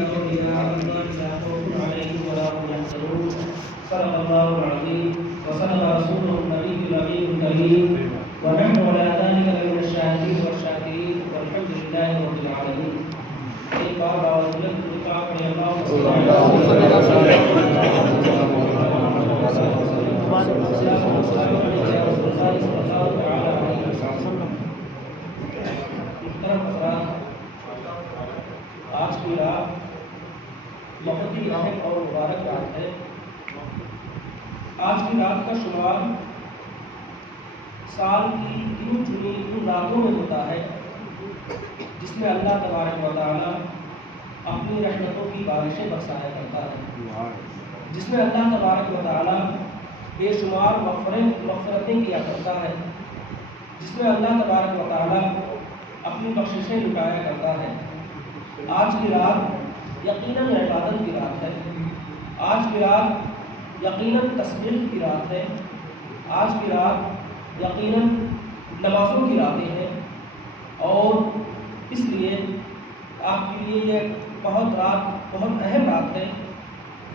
أولياء الله لا خوف عليهم ولا هم يحزنون صدق الله العظيم وصدق رسوله النبي الأمين الكريم ونحن على ذلك لمن الشاهدين والشاكرين والحمد لله رب العالمين. ایک بار آواز بلند پاک میں اللہ صلی اللہ علیہ وسلم. آج کی رات بہت ہی اہم اور مبارک رات ہے. آج کی رات کا شمار سال کی گنی چنی ان راتوں میں ہوتا ہے جس میں اللہ تبارک و تعالیٰ اپنی رحمتوں کی بارشیں برسایا کرتا ہے، جس میں اللہ تبارک و تعالیٰ بے شمار مغفرتیں کیا کرتا ہے، جس میں اللہ تبارک و تعالیٰ اپنی بخششیں لٹایا کرتا ہے. آج کی رات یقیناً عبادت کی رات ہے. آج کی رات یقیناً تسبیح کی رات ہے. آج کی رات یقیناً نمازوں کی راتیں ہیں، اور اس لیے آپ کے لیے یہ بہت اہم رات ہے.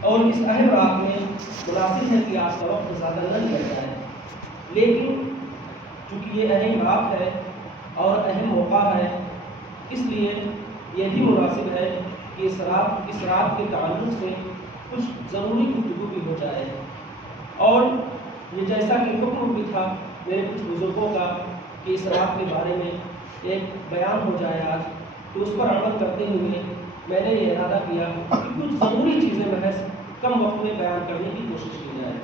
اور اس اہم رات میں مناسب ہے کہ آپ کا وقت زیادہ نہ لیا جائے، لیکن چونکہ یہ اہم رات ہے اور اہم موقع ہے، اس لیے یہ بھی مناسب ہے کہ اس رات کے تعلق سے کچھ ضروری گفتگو بھی ہو جائے. اور یہ جیسا کہ حکم بھی تھا میرے کچھ بزرگوں کا کہ اس رات کے بارے میں ایک بیان ہو جائے آج، تو اس پر عمل کرتے ہوئے میں نے یہ ارادہ کیا کہ کچھ ضروری چیزیں محض کم وقت میں بیان کرنے کی کوشش کی جائے.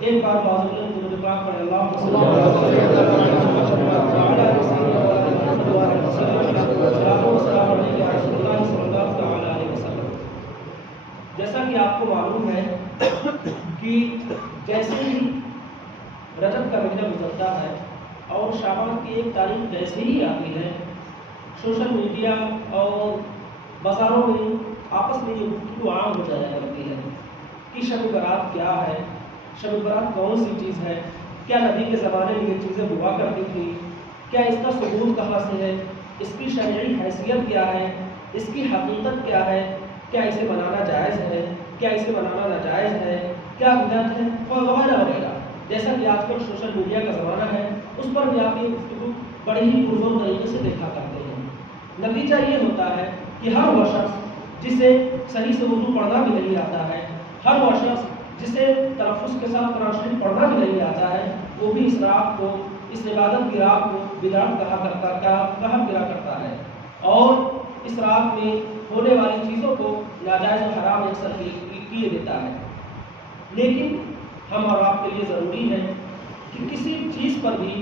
ایک بار بازو درود پاک پڑھیں اللہم صلی اللہ علیہ وسلم. جیسا کہ آپ کو معلوم ہے کہ جیسے ہی رجب کا مہینہ گزرتا ہے اور شعبان کی 1 تاریخ جیسے ہی آتی ہے، سوشل میڈیا اور بازاروں میں آپس میں یہ گفتگو عام ہو جایا کرتی ہے کہ شب برات کیا ہے، شب برات کون سی چیز ہے، کیا نبی کے زمانے میں یہ چیزیں ہوا کرتی تھی، کیا اس کا ثبوت کہاں سے ہے، اس کی شرعی حیثیت کیا ہے، اس کی حقیقت کیا ہے، کیا اسے منانا جائز ہے، کیا اسے منانا ناجائز ہے، کیا بدعت ہے، وغیرہ وغیرہ. جیسا کہ آج کل سوشل میڈیا کا زمانہ ہے، اس پر بھی آپ یہ گفتگو بڑے ہی پرزور طریقے سے دیکھا کرتے ہیں. نتیجہ یہ ہوتا ہے کہ ہر وہ شخص جسے صحیح سے اردو پڑھنا بھی نہیں آتا ہے، ہر وہ شخص جسے تلفظ کے ساتھ قرآن شریف پڑھنا بھی نہیں آتا ہے، وہ بھی اس رات کو، اس عبادت کی رات کو بدعت کہا کرتا ہے، اور اس رات میں ہونے والی چیزوں کو ناجائز و حرام اکثر کیے دیتا ہے. لیکن ہم اور آپ کے لیے ضروری ہے کہ کسی چیز پر بھی،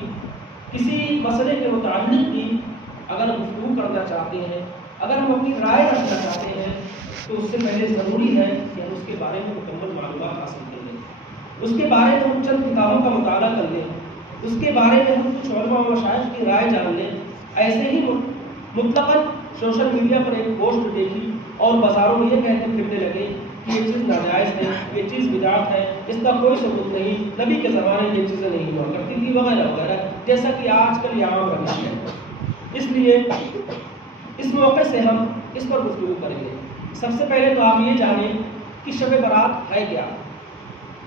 کسی مسئلے کے متعلق بھی اگر گفتگو کرنا چاہتے ہیں، اگر ہم اپنی رائے رکھنا چاہتے ہیں، تو اس سے پہلے ضروری ہے کہ ہم اس کے بارے میں مکمل معلومات حاصل کر لیں، اس کے بارے میں ہم چند کتابوں کا مطالعہ کر لیں، اس کے بارے میں ہم کچھ علماء و مشائخ کی رائے جان لیں. ایسے ہی مطلقاً سوشل میڈیا پر ایک پوسٹ دیکھی اور بازاروں میں یہ کہتے پھرنے لگے کہ یہ چیز ناجائز ہے، یہ چیز بدعت ہے، اس کا کوئی ثبوت نہیں، نبی کے زمانے میں یہ چیزیں نہیں ہوا کرتی تھی، وغیرہ وغیرہ، جیسا کہ آج کل یہ عام روش ہے. اس لیے اس موقع سے ہم اس پر گفتگو کریں گے. سب سے پہلے تو آپ یہ جانیں کہ شب برات ہے کیا.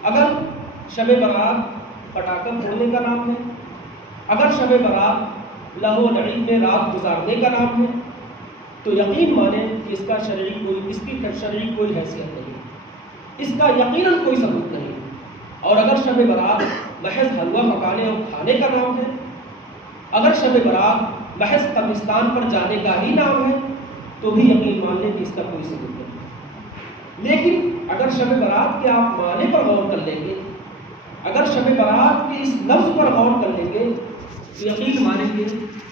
اگر شب برات پٹاخہ پھوڑنے کا نام ہے، اگر شب برات لہو و لعب میں رات گزارنے کا نام ہے، تو یقین مانیں کہ اس کی شرعی کوئی حیثیت نہیں، اس کا یقیناً کوئی ثبوت نہیں. اور اگر شب برات محض حلوہ پکانے اور کھانے کا نام ہے، اگر شب برات محض قبرستان پر جانے کا ہی نام ہے، تو بھی یقین مان لیں کہ اس کا کوئی ثبوت نہیں. لیکن اگر شب برات کے آپ معنی پر غور کر لیں گے، اگر شب برات کے اس لفظ پر غور کر لیں گے، تو یقین مانیں گے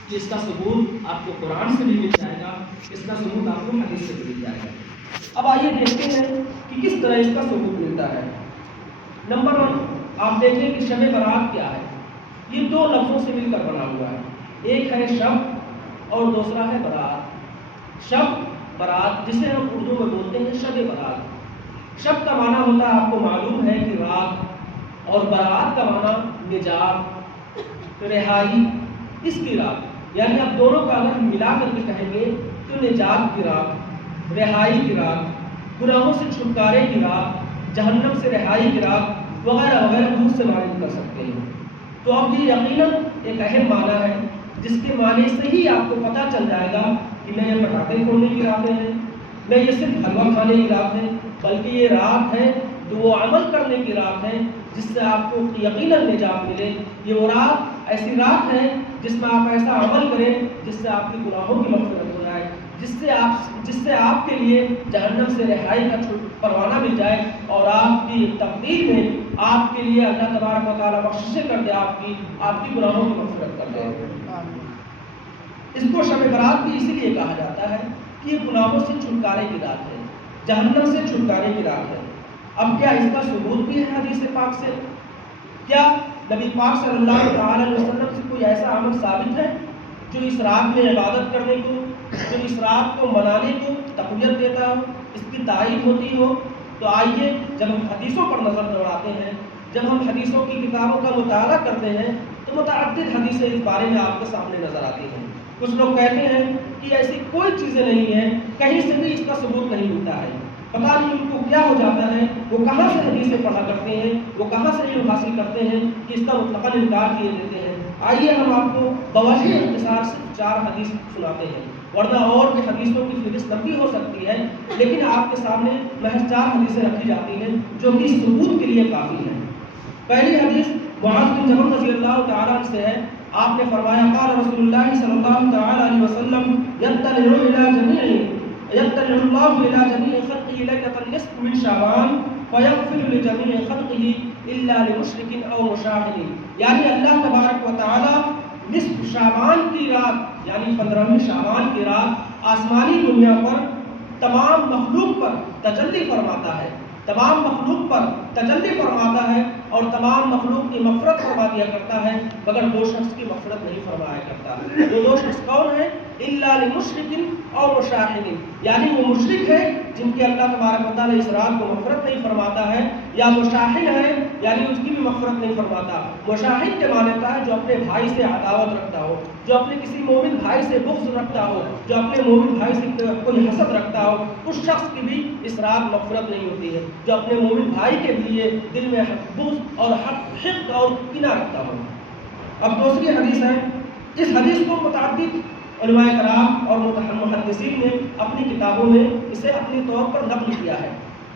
کہ اس کا ثبوت آپ کو قرآن سے بھی مل جائے گا، اس کا ثبوت آپ کو حدیث سے بھی مل جائے گا. اب آئیے دیکھتے ہیں کہ کس طرح اس کا ثبوت ملتا ہے. نمبر 1، آپ دیکھیں کہ شب برات کیا ہے. یہ 2 لفظوں سے مل کر بنا ہوا ہے، ایک ہے شب اور دوسرا ہے برات. شب برات جسے ہم اردو میں بولتے ہیں شب برات. شب کا معنی ہوتا ہے، آپ کو معلوم ہے کہ رات، اور برات کا معنی نجات، رہائی، اس کی رات. یعنی اب دونوں کا اگر ہم ملا کر کے کہیں گے تو نجات کی رات. رہائی کی رات، گناہوں سے چھٹکارے کی رات، جہنم سے رہائی کی رات وغیرہ وغیرہ بہت سے معنی کر سکتے ہیں۔ تو اب یہ یقیناً ایک اہم معنی ہے جس کے معنی سے ہی آپ کو پتہ چل جائے گا کہ نہ یہ پٹاخے پھوڑنے کی راتیں ہیں، نہ یہ صرف حلوہ کھانے کی رات ہے، بلکہ یہ رات ہے جو وہ عمل کرنے کی رات ہے جس سے آپ کو یقیناً نجات ملے۔ یہ وہ رات ایسی رات ہے جس میں آپ ایسا عمل کریں جس سے آپ کے گناہوں کی مغفرت ہو جائے، جس سے آپ کے لیے جہنم سے رہائی کا پروانہ مل جائے، اور آپ کی تقدیر میں آپ کے لیے اللہ تبارک و تعالیٰ بخششیں کر دے، آپ کی گناہوں کی مغفرت کر دے۔ اس کو شب برات بھی اسی لیے کہا جاتا ہے کہ یہ گناہوں سے چھٹکارے کی رات ہے، جہنم سے چھٹکارے کی رات ہے۔ اب کیا اس کا ثبوت بھی ہے حدیث پاک سے؟ کیا نبی پاک صلی اللہ علیہ وسلم سے کوئی ایسا عمل ثابت ہے جو اس رات میں عبادت کرنے کو، جو اس رات کو منانے کو تقویت دیتا ہو، اس کی تائید ہوتی ہو؟ تو آئیے جب ہم حدیثوں پر نظر دوڑاتے ہیں، جب ہم حدیثوں کی کتابوں کا مطالعہ کرتے ہیں تو متعدد حدیثیں اس بارے میں آپ کے سامنے نظر آتی ہیں۔ کچھ لوگ کہتے ہیں کہ ایسی کوئی چیزیں نہیں ہیں، کہیں سے بھی اس کا ثبوت نہیں ملتا ہے، پتہ نہیں ان کو کیا ہو جاتا ہے، وہ کہاں سے حدیثیں پڑھا کرتے ہیں، وہ کہاں سے علم حاصل کرتے ہیں کہ اس کا مطلقاً انکار کیے دیتے ہیں۔ آئیے ہم آپ کو بوجہ اختصار صرف 4 حدیث سناتے ہیں، ورنہ اور بھی حدیثوں کی فہرست لمبی ہو سکتی ہے، لیکن آپ کے سامنے محض 4 حدیثیں رکھی جاتی ہیں جو کہ ثبوت کے لیے کافی ہیں۔ پہلی حدیث معاذ بن جبل رضی اللہ تعالیٰ عنہ سے ہے۔ آپ نے فرمایا قال رسول اللہ صلی اللہ تعالیٰ علیہ وسلم یطلع اللہ إلى جميع خلقه ليلة النصف من شعبان فيغفر لجميع خلقه إلا لمشرك أو مشاهد، یعنی اللہ تبارک و تعالیٰ نصف شعبان کی رات یعنی 15ویں شعبان کی رات آسمانی دنیا پر تمام مخلوق پر تجلی فرماتا ہے، تمام مخلوق پر تجلی فرماتا ہے اور تمام مخلوق کی مغفرت فرما دیا کرتا ہے، مگر 2 شخص کی مغفرت نہیں فرمایا کرتا۔ وہ 2 شخص کون ہیں؟ الا لمشرک اور مشاہد، یعنی وہ مشرک ہے جن کی اللہ تبارک و تعالیٰ اس رات کو مغفرت نہیں فرماتا ہے، یا مشاہد ہے یعنی اس کی بھی مغفرت نہیں فرماتا۔ مشاہد کے معنی ہوتا ہے جو اپنے بھائی سے عداوت رکھتا ہو، جو اپنے کسی مومن بھائی سے بغض رکھتا ہو، جو اپنے مومن بھائی سے کوئی حسد رکھتا ہو، اس شخص کی بھی اس رات مغفرت نہیں ہوتی ہے، جو اپنے مومن بھائی کے لیے دل میں بغض اور حقد اور کینہ رکھتا ہو۔ اب دوسری حدیث ہے، اس حدیث کو متعدد علماء کرام اور محدثین نے اپنی کتابوں میں اسے اپنی طور پر نقل کیا ہے،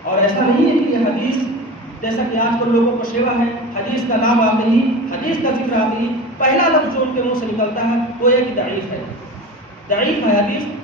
اور ایسا نہیں ہے کہ یہ حدیث جیسا کہ آج کل لوگوں کو شیوا ہے، حدیث کا نام آتے ہی، حدیث کا ذکر آتے ہی پہلا لفظ جو ان کے منہ سے نکلتا ہے وہ یہ کہ ضعیف ہے، ضعیف ہے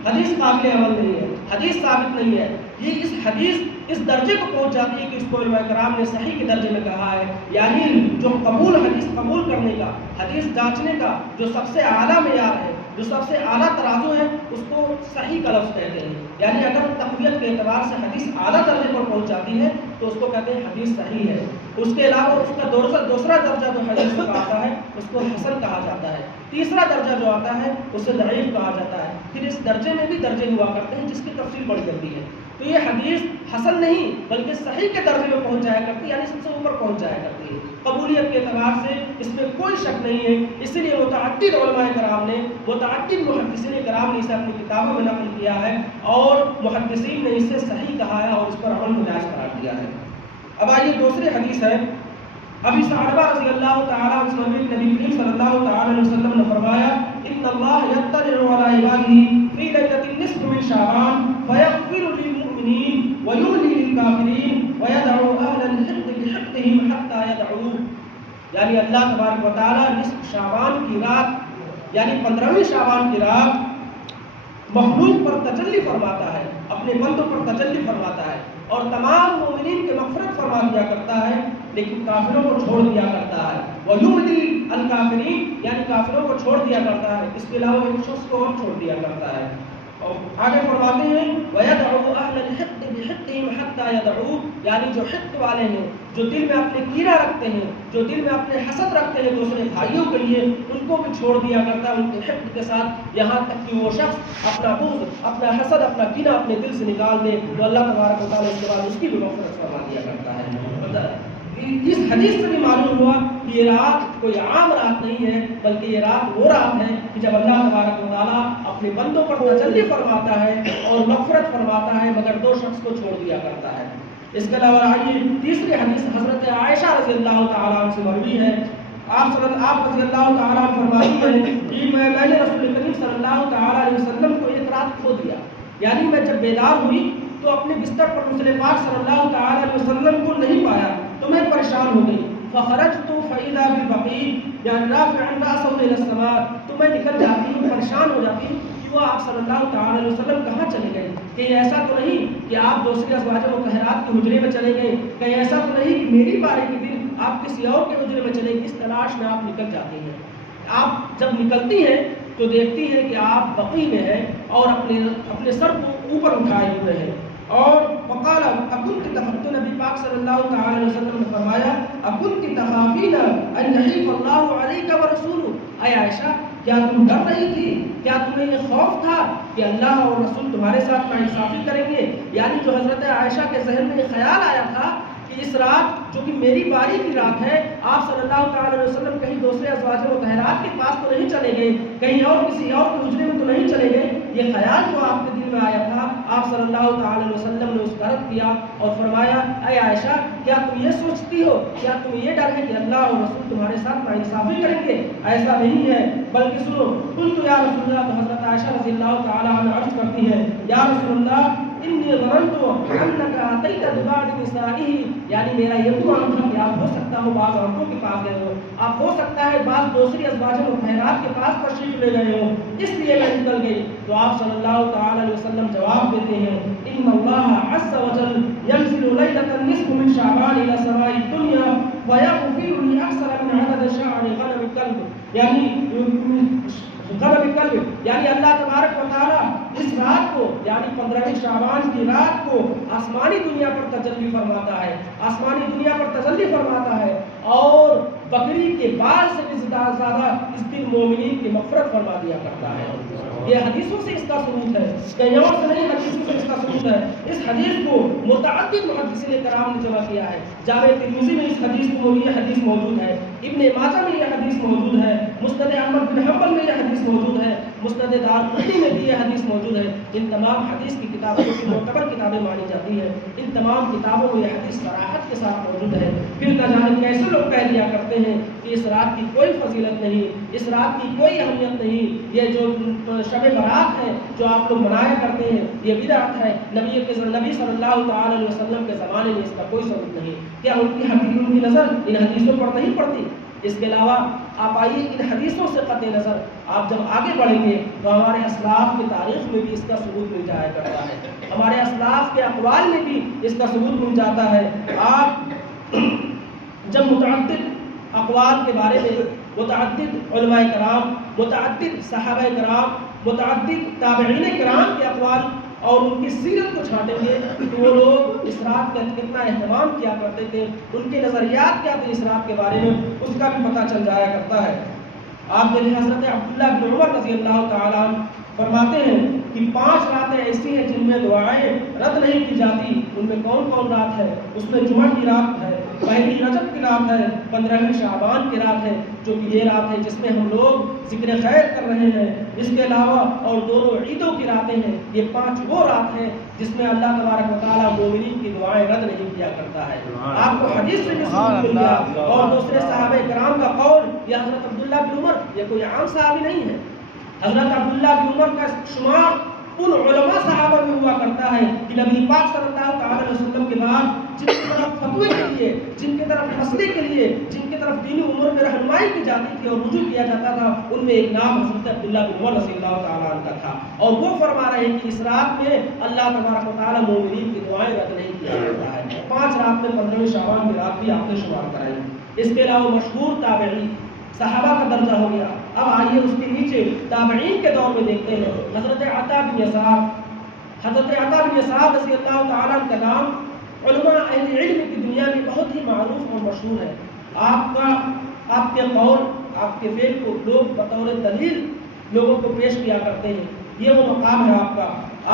حدیث قابل عمل نہیں ہے، حدیث ثابت نہیں ہے۔ یہ اس حدیث اس درجے کو پہنچ جاتی ہے کہ اس کو علماء کرام نے صحیح کے درجے میں کہا ہے، یعنی جو حدیث قبول کرنے کا، حدیث جانچنے کا جو سب سے اعلیٰ معیار ہے، جو سب سے اعلیٰ ترازو ہے، اس کو صحیح کا لفظ کہتے ہیں۔ یعنی اگر تقویت کے اعتبار سے حدیث اعلیٰ درجے پر پہنچ جاتی ہے تو اس کو کہتے ہیں حدیث صحیح ہے۔ اس کے علاوہ اس کا دوسرا درجہ جو حدیث کا آتا ہے اس کو حسن کہا جاتا ہے، تیسرا درجہ جو آتا ہے اسے ضعیف کہا جاتا ہے، پھر اس درجے میں بھی درجے ہوا کرتے ہیں جس کی تفصیل بڑی جلدی ہے۔ تو یہ حدیث حسن نہیں بلکہ صحیح کے درجے میں پہنچ جایا کرتی ہے، یعنی سب سے اوپر پہنچ جایا کرتی ہے، قبولیت کے اعتبار سے اس میں کوئی شک نہیں ہے۔ اسی لیے متعدد علماء کرام نے، متعدد محدثین کرام نے اسے اپنی کتابوں میں نقل کیا ہے، اور محدثین نے اسے صحیح کہا ہے اور اس پر عمل جائز قرار دیا ہے۔ اب آئیے دوسری حدیث ہے، ابی ثعلبہ رضی اللہ تعالیٰ عنہ نبی کریم صلی اللہ تعالیٰ علیہ وسلم نے فرمایا ان اللہ یطلع علی عبادہ فی لیلۃ النصف من شعبان فیغفر للمؤمنین ویملی للکافرین ویدعو اہل الحقد بحقدہم حتی یدعوہ، یعنی اللہ تبارک و تعالیٰ نصف شعبان کی رات یعنی 15ویں شعبان کی رات مخلوق پر تجلی فرماتا ہے، اپنے بندوں پر تجلی فرماتا ہے اور تمام مومنین کے مغفرت فرما دیا کرتا ہے، لیکن کافروں کو چھوڑ دیا کرتا ہے۔ وَيُمْلِي الْكَافِرِينَ، یعنی کافروں کو چھوڑ دیا کرتا ہے، اس کے علاوہ ایک شخص کو اور چھوڑ دیا کرتا ہے۔ اور آگے فرماتے ہیں وَيَدْعُو أَهْلَ الْحِقْدِ بِحِقْدِهِمْ حَتَّى يَدْعُوهُ، یعنی جو حقد والے ہیں، جو دل میں اپنے کینہ رکھتے ہیں، جو دل میں اپنے حسد رکھتے ہیں دوسرے بھائیوں کے لیے، ان کو بھی چھوڑ دیا کرتا ہے ان کے حقد کے ساتھ، یہاں تک کہ وہ شخص اپنا بغض، اپنا حسد، اپنا کینہ اپنے دل سے نکال دے تو اللہ تبارک و تعالیٰ اس کے بعد اس کی بھی مغفرت فرما دیا کرتا ہے۔ اس حدیث سے بھی معلوم ہوا کہ یہ رات کوئی عام رات نہیں ہے، بلکہ یہ رات وہ رات ہے کہ جب اللہ تبارک و تعالیٰ اپنے بندوں پر تجلی فرماتا ہے اور مغفرت فرماتا ہے، مگر دو شخص کو چھوڑ دیا کرتا ہے۔ اس کے علاوہ آئیے تیسری حدیث حضرت عائشہ رضی اللہ تعالیٰ عنہ سے مروی ہے۔ آپ رضی اللہ تعالیٰ عنہ فرماتی ہیں کہ میں نے رسول کریم صلی اللہ تعالیٰ علیہ وسلم کو ایک رات کھو دیا، یعنی میں جب بیدار ہوئی تو اپنے بستر پر رسول پاک صلی اللہ تعالیٰ علیہ وسلم کو نہیں پایا تو میں پریشان ہو گئی۔ فخرجت فإذا بالبقيع يعني رافعا رأسه إلى السماء، تو میں نکل جاتی ہوں، پریشان ہو جاتی ہوں کہ وہ آپ صلی اللہ تعالیٰ علیہ وسلم کہاں چلے گئے، کہیں ایسا تو نہیں کہ آپ دوسری ازواج مطہرات کے حجرے میں چلے گئے، کہیں ایسا تو نہیں کہ میری باری کے دن آپ کسی اور کے حجرے میں چلے گئے۔ اس تلاش میں آپ نکل جاتی ہیں۔ آپ جب نکلتی ہیں تو دیکھتی ہیں کہ آپ بقیع میں ہیں اور اپنے سر کو اوپر اٹھائے ہوئے ہیں۔ اور وقال اکنت تخفت، نبی پاک صلی اللہ تعالی علیہ وسلم نے فرمایا اکنت تخافین ان یحیف اللہ علیک ورسولہ، اے عائشہ کیا تم ڈر رہی تھی، کیا تمہیں یہ خوف تھا کہ اللہ اور رسول تمہارے ساتھ ناانصافی کریں گے؟ یعنی جو حضرت عائشہ کے ذہن میں یہ خیال آیا تھا کہ اس رات جو کہ میری باری کی رات ہے، آپ صلی اللہ تعالی علیہ وسلم کہیں دوسرے ازواج مطہرات کے پاس تو نہیں چلے گئے، کہیں اور کسی اور کے حجرے میں تو نہیں چلے گئے، یہ خیال جو آپ کے دل میں آیا تھا، آپ صلی اللہ تعالی علیہ وسلم نے اس کا رد کیا اور فرمایا اے عائشہ کیا تم یہ سوچتی ہو، کیا تمہیں یہ ڈر ہے کہ اللہ اور رسول تمہارے ساتھ ناانصافی کریں گے؟ ایسا نہیں ہے، بلکہ سنو قلت یا رسول اللہ، تو حضرت عائشہ رضی اللہ تعالی عنہا عرض کرتی ہیں یا رسول اللہ انی ظننت انک اتیت ببعض نسائہ، یعنی میرا یہ گمان تھا کہ آپ ہو سکتا ہو بعض عورتوں کے پاس گئے ہو، آپ ہو سکتا ہے بعض دوسری ازواج مطہرات کے پاس تشریف لے گئے ہو، اس لیے میں نکل گئی۔ تو آپ صلی اللہ تعالی علیہ وسلم جواب دیتے ہیں ان اللہ عز وجل ينزل ليلة النصف من شعبان الى سماء الدنيا ويغفر لي اكثر من عدد شعر غنم الكلب، یعنی اللہ تبارک و تعالیٰ اس رات کو یعنی 15 شعبان کی رات کو آسمانی دنیا پر تجلی فرماتا ہے، آسمانی دنیا پر تجلی فرماتا ہے اور بکری کے بال سے بھی زیادہ اس دن مومنین کی مغفرت فرما دیا کرتا ہے۔ یہ حدیثوں سے اس کا ثبوت ہے، کہیں اور سے نہیں، حدیثوں سے اس کا ثبوت ہے۔ اس حدیث کو متعدد محدثین کرام نے جمع کیا ہے۔ جامع ترمذی میں اس حدیث کو یہ حدیث موجود ہے، ابن ماجہ میں یہ حدیث موجود ہے، مسند احمد بن حنبل میں یہ حدیث موجود ہے، مسند دارقطنی میں بھی یہ حدیث موجود ہے۔ ان تمام حدیث کی کتابوں کی معتبر کتابیں مانی جاتی ہیں، ان تمام کتابوں میں یہ حدیث صراحت کے ساتھ موجود ہے۔ پھر نہ جانے کیسے لوگ کہہ دیا کرتے ہیں کہ اس رات کی کوئی فضیلت نہیں، اس رات کی کوئی اہمیت نہیں، یہ جو شب برات ہے جو آپ لوگ منایا کرتے ہیں یہ بدعت ہے، نبی صلی اللہ تعالی علیہ وسلم کے زمانے میں اس کا کوئی ثبوت نہیں۔ کیا ان کی نظر ان حدیثوں پر نہیں پڑتی؟ اس کے علاوہ آپ آئیے ان حدیثوں سے قطع نظر آپ جب آگے بڑھیں گے تو ہمارے اسلاف کی تاریخ میں بھی اس کا ثبوت مل جایا کرتا ہے، ہمارے اسلاف کے اقوال میں بھی اس کا ثبوت مل جاتا ہے۔ آپ جب متعدد اقوال کے بارے میں متعدد علماء کرام، متعدد صحابہ کرام، متعدد تابعین کرام کے اقوال اور ان کی سیرت کو چھانٹیں گے تو وہ لوگ اس رات کا کتنا اہتمام کیا کرتے تھے، ان کے نظریات کیا تھے اس رات کے بارے میں، اس کا بھی پتہ چل جایا کرتا ہے۔ آپ دیکھیں حضرت عبداللہ بن عمر رضی اللہ تعالیٰ عنہ فرماتے ہیں کہ 5 راتیں ایسی ہیں جن میں دعائیں رد نہیں کی جاتی، ان میں کون کون رات ہے؟ اس میں جمعہ کی رات ہے، پہلی رجب کی رات ہے، 15 شعبان کی رات ہے جو کہ یہ رات ہے جس میں ہم لوگ ذکر خیر کر رہے ہیں، اس کے علاوہ اور دونوں عیدوں کی راتیں ہیں۔ یہ 5 وہ رات ہیں جس میں اللہ تبارک و تعالیٰ مومنین کی دعائیں رد نہیں کیا کرتا ہے۔ آپ کو حدیث سے بھی ثبوت مل گیا اور دوسرے صحابہ کرام کا قول، یہ حضرت عبداللہ بن عمر یہ کوئی عام صحابی نہیں ہے، حضرت عبداللہ بن عمر کا شمار ان علماء صحابہ میں ہوا کرتا ہے کہ نبی پاک صلی اللہ تعالی علیہ وسلم کے بعد جن کی طرف فتوے کے لیے، جن کی طرف مسئلے کے لیے، جن کی طرف دینی امور میں رہنمائی کی جاتی تھی اور رجوع کیا جاتا تھا، ان میں ایک نام حضرت عبداللہ بن عمر رضی اللہ تعالیٰ عنہ کا تھا، اور وہ فرما رہے ہیں کہ اس رات میں اللہ تبارک و تعالیٰ مومنین کی دعائیں رد نہیں کیا جاتا ہے۔ 5 رات میں 15 شعبان کی رات بھی آپ نے شمار کرائی۔ اس کے علاوہ مشہور تابعی صحابہ کا درجہ ہو گیا، اب آئیے اس کے نیچے تابعین کے دور میں دیکھتے ہیں۔ حضرت عطا بن یسار، حضرت عطا بن یسار رضی اللہ تعالیٰ عنہ کا نام علماء اہل علم کی دنیا میں بہت ہی معروف اور مشہور ہے۔ آپ کے قول، آپ کے فعل کو لوگ بطور دلیل لوگوں کو پیش کیا کرتے ہیں، یہ وہ مقام ہے آپ کا۔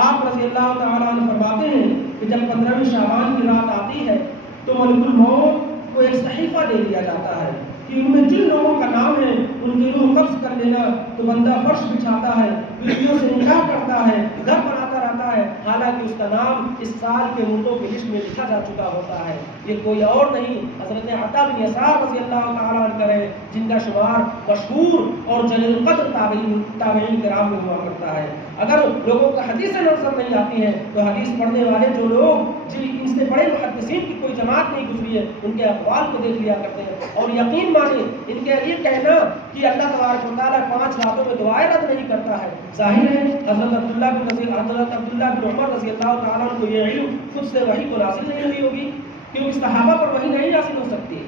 آپ رضی اللہ تعالیٰ عنہ فرماتے ہیں کہ جب 15 شعبان کی رات آتی ہے تو ملک الموت کو ایک صحیفہ دے دیا جاتا ہے کہ ان میں جن لوگوں کا نام ہے ان کی روح قبض کر لینا، تو بندہ فرش بچھاتا ہے، بیویوں سے نکاح کرتا ہے، گھر بناتا رہتا ہے، حالانکہ اس کا نام اس سال کے مردوں کی لسٹ میں لکھا جا چکا ہوتا ہے۔ یہ کوئی اور نہیں، حضرت عطا بن یسار رضی اللہ تعالیٰ عنہ کرے، جن کا شمار مشہور اور جلیل القدر تابعین کرام میں ہوا کرتا ہے۔ اگر لوگوں کو حدیثیں نظر نہیں آتی ہیں تو حدیث پڑھنے والے جو لوگ ان سے بڑے محدثین کی کوئی جماعت نہیں گزری ہے، ان کے اقوال کو دیکھ لیا کرتے ہیں اور یقین مانے ان کے یہ کہنا کہ اللہ تبارک و تعالیٰ 5 راتوں میں دعائیں رد نہیں کرتا ہے، ظاہر ہے حضرت عبداللہ بن عمر رضی اللہ تعالیٰ عنہ کو یہ علم خود سے وحی کو نازل نہیں ہوئی ہوگی، کیونکہ صحابہ پر وحی نہیں نازل ہو سکتی۔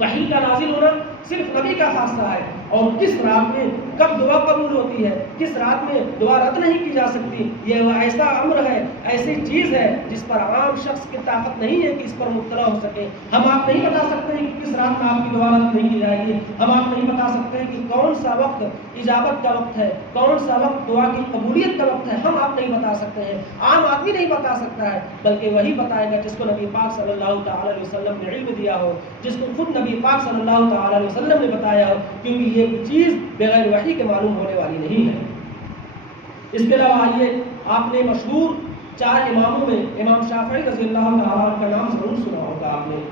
وحی کا نازل ہونا صرف نبی کا خاصہ ہے، اور کس رات میں کب دعا قبول ہوتی ہے، کس رات میں دعا رد نہیں کی جا سکتی، یہ ایسا امر ہے، ایسی چیز ہے جس پر عام شخص کی طاقت نہیں ہے کہ اس پر مطلع ہو سکے۔ ہم آپ نہیں بتا سکتے ہیں کہ کس رات میں آپ کی دعا رد نہیں کی جائے گی، ہم آپ نہیں بتا سکتے ہیں کہ کون سا وقت اجابت کا وقت ہے، کون سا وقت دعا کی قبولیت کا وقت ہے، ہم آپ نہیں بتا سکتے ہیں، عام آدمی نہیں بتا سکتا ہے، بلکہ وہی بتائے گا جس کو نبی پاک صلی اللہ تعالی علیہ وسلم نے علم دیا ہو، جس کو خود نبی پاک صلی اللہ تعالی علیہ وسلم نے بتایا ہو، کیونکہ یہ چیز بغیر وحی کے معلوم ہونے والی نہیں ہے۔ اس کے علاوہ آئیے، آپ نے مشہور 4 اماموں میں امام شافعی رضی اللہ تعالیٰ عنہ کا نام ضرور سنا ہوگا آپ نے۔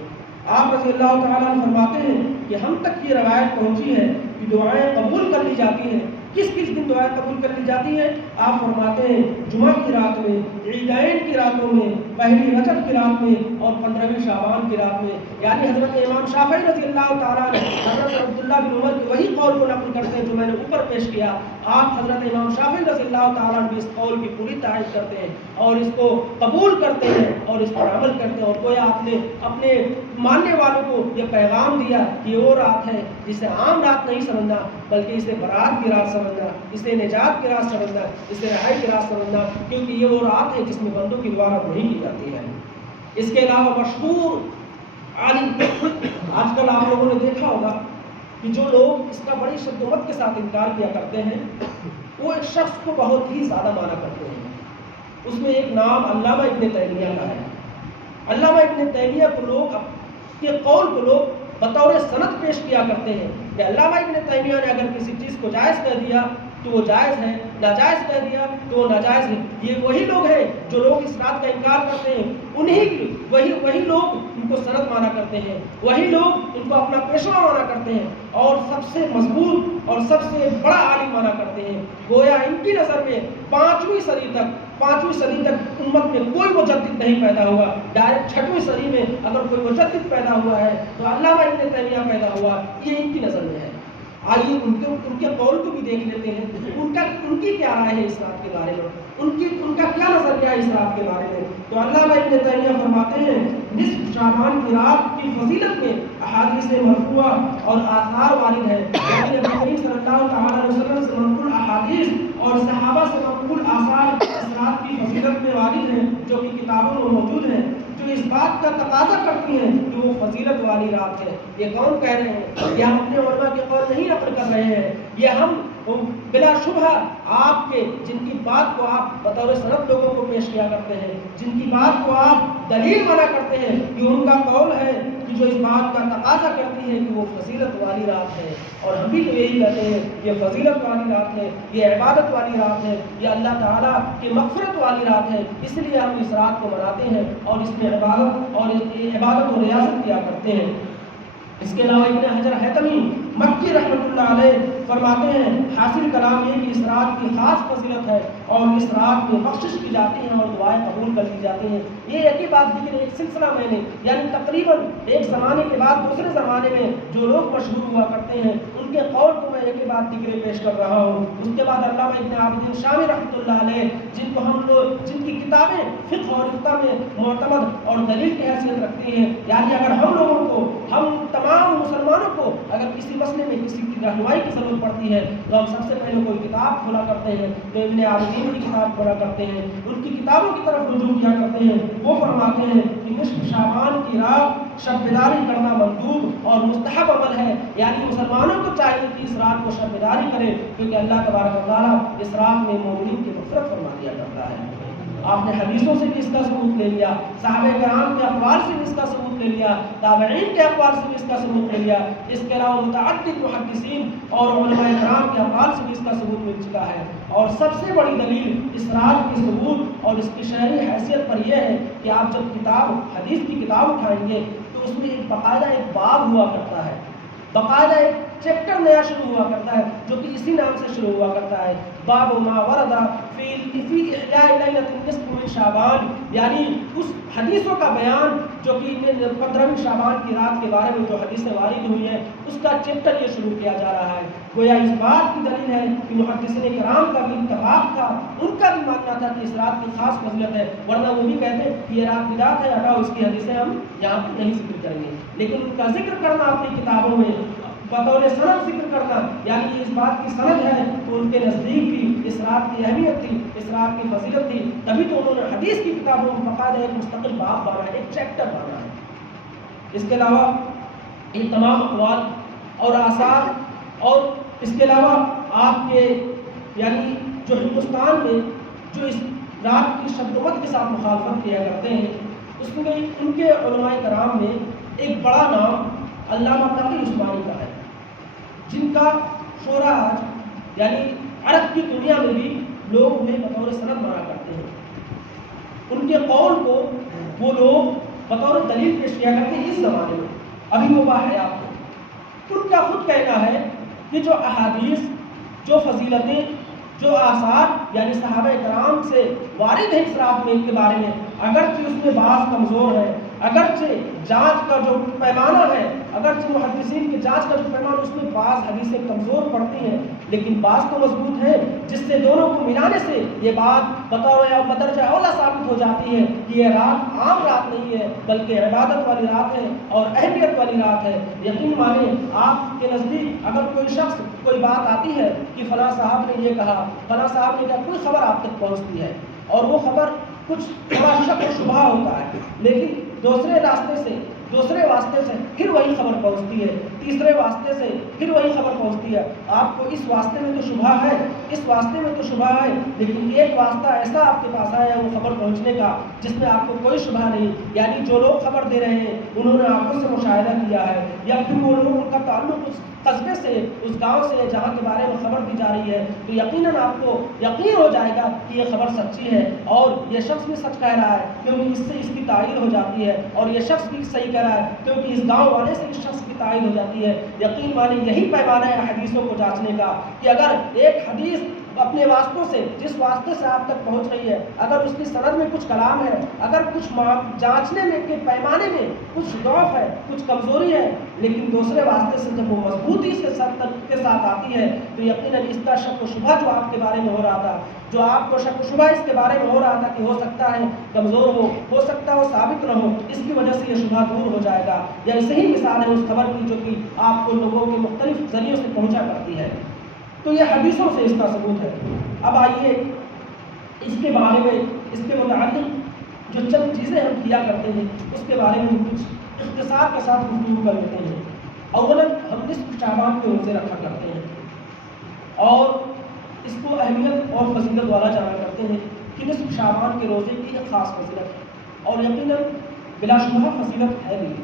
آپ رضی اللہ تعالیٰ عنہ فرماتے ہیں کہ ہم تک یہ روایت پہنچی ہے کہ دعائیں قبول کر لی جاتی ہیں۔ کس کس دن دعائیں قبول کر لی جاتی ہیں؟ آپ فرماتے ہیں جمعہ کی رات میں، عیدین کی راتوں میں، پہلی رجب کی رات میں اور 15ویں شعبان کی رات میں۔ یعنی حضرت امام شافعی رضی اللہ تعالیٰ عنہ حضرت عبداللہ بن عمر کے وہی قول کو نقل کرتے ہیں جو میں نے اوپر پیش کیا۔ آپ حضرت امام شافعی رضی اللہ تعالیٰ عنہ اس قول کی پوری تائید کرتے ہیں اور اس کو قبول کرتے ہیں اور اس پر عمل کرتے ہیں، اور گویا آپ نے اپنے ماننے والوں کو یہ پیغام دیا کہ یہ وہ رات ہے جسے عام رات نہیں سمجھنا، بلکہ اسے برات کی رات سمجھنا، اسے نجات کی رات سمجھنا، اسے رہائی کی رات سمجھنا، کیونکہ یہ وہ رات ہے جس میں بندوں کی دعا رد نہیں کی جاتی ہے۔ اس کے علاوہ مشہور عالم، آج کل آپ لوگوں نے دیکھا ہوگا کہ جو لوگ اس کا بڑی شدت کے ساتھ انکار کیا کرتے ہیں، وہ ایک شخص کو بہت ہی زیادہ مانا کرتے ہیں۔ اس میں ایک نام علامہ ابن تیمیہ کا ہے۔ علامہ ابن تیمیہ کو لوگ کے قول کو لوگ بطور سند پیش کیا کرتے ہیں کہ علامہ ابن تیمیہ نے اگر کسی چیز کو جائز کہہ دیا تو وہ جائز ہے، ناجائز کہہ دیا تو وہ ناجائز ہے۔ یہ وہی لوگ ہیں جو لوگ اس بات کا انکار کرتے ہیں، وہی لوگ ان کو سند مانا کرتے ہیں، وہی لوگ ان کو اپنا پیشوا مانا کرتے ہیں اور سب سے مضبوط اور سب سے بڑا عالم مانا کرتے ہیں۔ گویا ان کی نظر میں 5ویں صدی تک امت میں کوئی مجدد نہیں پیدا ہوا، ڈائریکٹ 6ویں صدی میں اگر کوئی مجدد پیدا ہوا ہے تو علامہ ابن تیمیہ پیدا ہوا، یہ ان کی نظر میں ہے۔ آئیے ان کے قول کو بھی دیکھ لیتے ہیں، ان کی کیا رائے ہے اس رات کے بارے میں، ان کا کیا نظریہ ہے اس رات کے بارے میں۔ تو علامہ ابن تیمیہ فرماتے ہیں نصف شعبان کی رات کی فضیلت میں احادیث مرفوعہ اور آثار وارد ہے، یعنی نبی کریم صلی اللہ تعالیٰ علیہ وسلم سے منقول احادیث اور صحابہ سے منقول آثار اس رات کی فضیلت میں وارد ہیں، جو کہ کتابوں میں موجود ہیں، جو اس بات کا تقاضا کرتی ہیں کہ وہ فضیلت والی رات ہے۔ یہ کون کہہ رہے ہیں؟ یہ ہم اپنے علماء کے قول نہیں نقل کر رہے ہیں، یہ ہم بلا شبہ آپ کے جن کی بات کو آپ بطور سند لوگوں کو پیش کیا کرتے ہیں، جن کی بات کو آپ دلیل بنا کرتے ہیں، یہ ان کا قول ہے کہ جو اس بات کا تقاضا کرتی ہے کہ وہ فضیلت والی رات ہے۔ اور ہم بھی تو یہی کہتے ہیں یہ فضیلت والی رات ہے، یہ عبادت والی رات ہے، یہ اللہ تعالیٰ کی مغفرت والی رات ہے، اس لیے ہم اس رات کو مناتے ہیں اور اس میں عبادت و ریاضت کیا کرتے ہیں۔ اس کے علاوہ ابن حجر حیتمی مکی رحمۃ اللہ علیہ فرماتے ہیں حاصل کلام یہ کہ اس رات کی خاص فضیلت ہے اور اس رات میں بخشش کی جاتی ہیں اور دعائیں قبول کر لی جاتی ہیں۔ یہ ایک ہی بات لیکن ایک سلسلہ میں نے یعنی تقریباً ایک زمانے کے بعد دوسرے زمانے میں جو لوگ مشہور ہوا کرتے ہیں ان کے قول کو میں ایک ہی بات ذکر پیش کر رہا ہوں۔ اس کے بعد علامہ ابن عابدین شامی رحمۃ اللہ علیہ جن کی کتابیں فقہ اور فقہ میں معتمد اور دلیل کی حیثیت رکھتی ہیں، یعنی اگر ہم لوگوں کو، ہم تمام مسلمانوں کو اگر کسی مسئلے میں کسی کی رہنمائی کی ضرورت پڑتی ہے تو ہم سب سے پہلے کوئی کتاب کھولا کرتے ہیں، تو ابن عابدین کی کتاب کھولا کرتے ہیں، ان کی کتابوں کی طرف رجوع کیا کرتے ہیں۔ وہ فرماتے ہیں کہ نصف شعبان کی رات شب بیداری کرنا مندوب اور مستحب عمل ہے، یعنی مسلمانوں کو چاہیے کہ اس رات کو شب بیداری کرے، کیونکہ اللہ تبارک و تعالیٰ اس رات میں مومنین کی مغفرت فرما دیا کرتا ہے۔ آپ نے حدیثوں سے بھی اس کا ثبوت لے لیا، صحابہ کرام کے اقوال سے بھی اس کا ثبوت لے لیا، تابعین کے اقوال سے بھی اس کا ثبوت لے لیا، اس کے علاوہ متعدد محدثین اور علماء کرام کے اقوال سے بھی اس کا ثبوت مل چکا ہے۔ اور سب سے بڑی دلیل اس رات کی ثبوت اور اس کی شرعی حیثیت پر یہ ہے کہ آپ جب کتاب حدیث کی کتاب اٹھائیں گے تو اس میں ایک باقاعدہ ایک باب ہوا کرتا ہے، باقاعدہ ایک چیپٹر نیا شروع ہوا کرتا ہے جو کہ اسی نام سے شروع ہوا کرتا ہے، باب ما ورد فی احیاء لیلۃ النصف من شعبان، یعنی اس حدیثوں کا بیان جو کہ 15ویں شعبان کی رات کے بارے میں جو حدیثیں وارد ہوئی ہیں اس کا چیپٹر یہ شروع کیا جا رہا ہے۔ گویا اس بات کی دلیل ہے کہ محدثین کرام کا بھی اتفاق تھا، ان کا بھی ماننا تھا کہ اس رات کی خاص فضیلت ہے، ورنہ وہ بھی کہتے ہیں کہ یہ رات کی رات ہے، ہٹاؤ اس کی حدیثیں ہم یہاں پر نہیں ذکر کریں گے، لیکن ان کا ذکر کرنا اپنی کتابوں میں بطور سند ذکر کرنا، یعنی اس بات کی سند ہے تو ان کے نزدیک بھی اس رات کی اہمیت تھی، اس رات کی فضیلت تھی، تبھی تو انہوں نے حدیث کی کتابوں میں باقاعدہ ایک مستقل باب بانا ہے، ایک چیپٹر بانا ہے۔ اس کے علاوہ یہ تمام اقوال اور آثار اور اس کے علاوہ آپ کے یعنی جو ہندوستان میں جو اس رات کی شد و مد کے ساتھ مخالفت کیا کرتے ہیں، اس میں ان کے علماء کرام میں ایک بڑا نام علامہ تقی عثمانی کا ہے، جن کا شعرا آج یعنی عرب کی دنیا میں بھی لوگ انہیں بطور سند مانا کرتے ہیں۔ ان کے قول کو وہ لوگ بطور دلیل پیش کیا کرتے ہیں اس زمانے میں، ابھی وہ باحیات ہیں۔ ان کا خود کہنا ہے کہ جو احادیث، جو فضیلتیں، جو آثار یعنی صحابہ کرام سے وارد ہے اس رات میں کے بارے میں، اگرچہ اس میں بعض کمزور ہے، اگرچہ جانچ کا جو پیمانہ ہے، اگرچہ محدثین کی جانچ کا جو پیمانہ اس میں بعض حدیثیں کمزور پڑتی ہیں، لیکن بعض تو مضبوط ہیں، جس سے دونوں کو ملانے سے یہ بات بطور بدرجہ اولا ثابت ہو جاتی ہے کہ یہ رات عام رات نہیں ہے بلکہ عبادت والی رات ہے اور اہمیت والی رات ہے۔ یقین مانیں آپ کے نزدیک اگر کوئی شخص کوئی بات آتی ہے کہ فلاں صاحب نے یہ کہا، فلاں صاحب نے کہا، کوئی خبر آپ تک پہنچتی ہے اور وہ خبر کچھ تھوڑا شک و شبہ ہوتا ہے، لیکن دوسرے راستے سے، دوسرے واسطے سے پھر وہی خبر پہنچتی ہے، تیسرے واسطے سے پھر وہی خبر پہنچتی ہے، آپ کو اس واسطے میں تو شبہ ہے، اس واسطے میں تو شبہ ہے، لیکن ایک واسطہ ایسا آپ کے پاس آیا ہے وہ خبر پہنچنے کا جس میں آپ کو کوئی شبہ نہیں، یعنی جو لوگ خبر دے رہے ہیں انہوں نے آنکھوں سے مشاہدہ کیا ہے، یا پھر وہ لوگ ان کا تعلق اس قصبے سے، اس گاؤں سے جہاں کے بارے میں خبر دی جا رہی ہے، تو یقیناً آپ کو یقین ہو جائے گا کہ یہ خبر سچی ہے اور یہ شخص بھی سچ کہہ رہا ہے، کیونکہ اس سے اس کی تائید ہو جاتی ہے، اور یہ شخص بھی صحیح کہہ رہا ہے کیونکہ اس گاؤں والے سے اس شخص کی تائید ہو جاتی ہے۔ یقین مانی یہی پیمانہ ہے حدیثوں کو جانچنے کا کہ اگر ایک حدیث اپنے واسطوں سے، جس واسطے سے آپ تک پہنچ رہی ہے، اگر اس کی سند میں کچھ کلام ہے، اگر کچھ جانچنے میں کے پیمانے میں کچھ ضعف ہے، کچھ کمزوری ہے، لیکن دوسرے واسطے سے جب وہ مضبوطی سے کے ساتھ آتی ہے تو یقیناً اس کا شک و شبہ جو آپ کے بارے میں ہو رہا تھا، جو آپ کو شک و شبہ اس کے بارے میں ہو رہا تھا کہ ہو سکتا ہے کمزور ہو سکتا ہے وہ ثابت نہ ہو، اس کی وجہ سے یہ شبہ دور ہو جائے گا۔ یا صحیح مثال ہے اس خبر کی جو کہ آپ کو لوگوں کے مختلف ذریعوں سے پہنچا کرتی ہے، تو یہ حدیثوں سے اس کا ثبوت ہے۔ اب آئیے اس کے بارے میں، اس کے متعلق جو چند چیزیں ہم کیا کرتے ہیں اس کے بارے میں کچھ اختصار کے ساتھ گفتگو کر لیتے ہیں۔ اولاً ہم نصف شعبان کے روزے رکھا کرتے ہیں اور اس کو اہمیت اور فضیلت والا جانا کرتے ہیں کہ نصف شعبان کے روزے کی ایک خاص فضیلت ہے اور یقیناً بلا شبہ فضیلت ہے بھی۔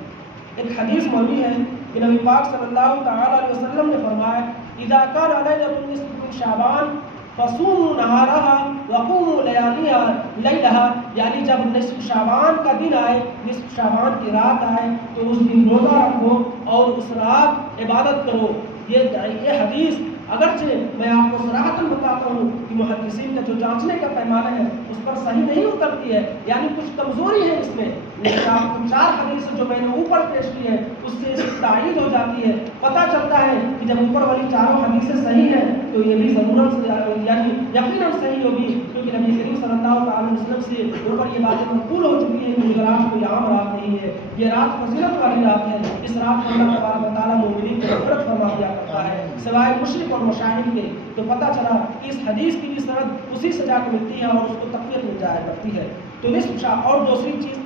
ایک حدیث مروی ہے کہ نبی پاک صلی اللہ تعالیٰ علیہ وسلم نے فرمایا اذا كان ليلة النصف من شعبان فصوموا نهارها وقوموا ليلها، یعنی جب نصف شعبان کا دن آئے، نصف شعبان کی رات آئے تو اس دن روزہ رکھو اور اس رات عبادت کرو۔ یہ حدیث اگرچہ میں آپ کو صراحتاً بتاتا ہوں کہ محدثین کا جو جانچنے کا پیمانہ ہے اس پر صحیح نہیں اترتی ہے، یعنی کچھ کمزوری ہے اس میں، لیکن آپ کو 4 حدیث جو میں نے اوپر پیش کی ہے اس سے اس کی تائید ہو جاتی ہے، پتہ چلتا ہے کہ جب اوپر والی 4 حدیثیں صحیح ہیں تو یہ بھی ضرورت سے یعنی یقیناً صحیح ہوگی، کیونکہ نبی کریم صلی اللہ علیہ وسلم سے اوپر یہ باتیں مقبول ہو چکی ہیں کہ یہ رات کوئی عام رات نہیں ہے، یہ رات فضیلت والی رات ہے، اس رات کو اللہ تبارک و تعالیٰ مومنین کو مغفرت فرما دیا کرتا ہے سوائے مشرک اور مشاہد کے۔ تو پتہ چلا کہ اس حدیث کی بھی سند اسی سے جا کے ملتی ہے اور اس کو تقویت مل جایا کرتی ہے۔ تو نصف شعبان، اور دوسری چیز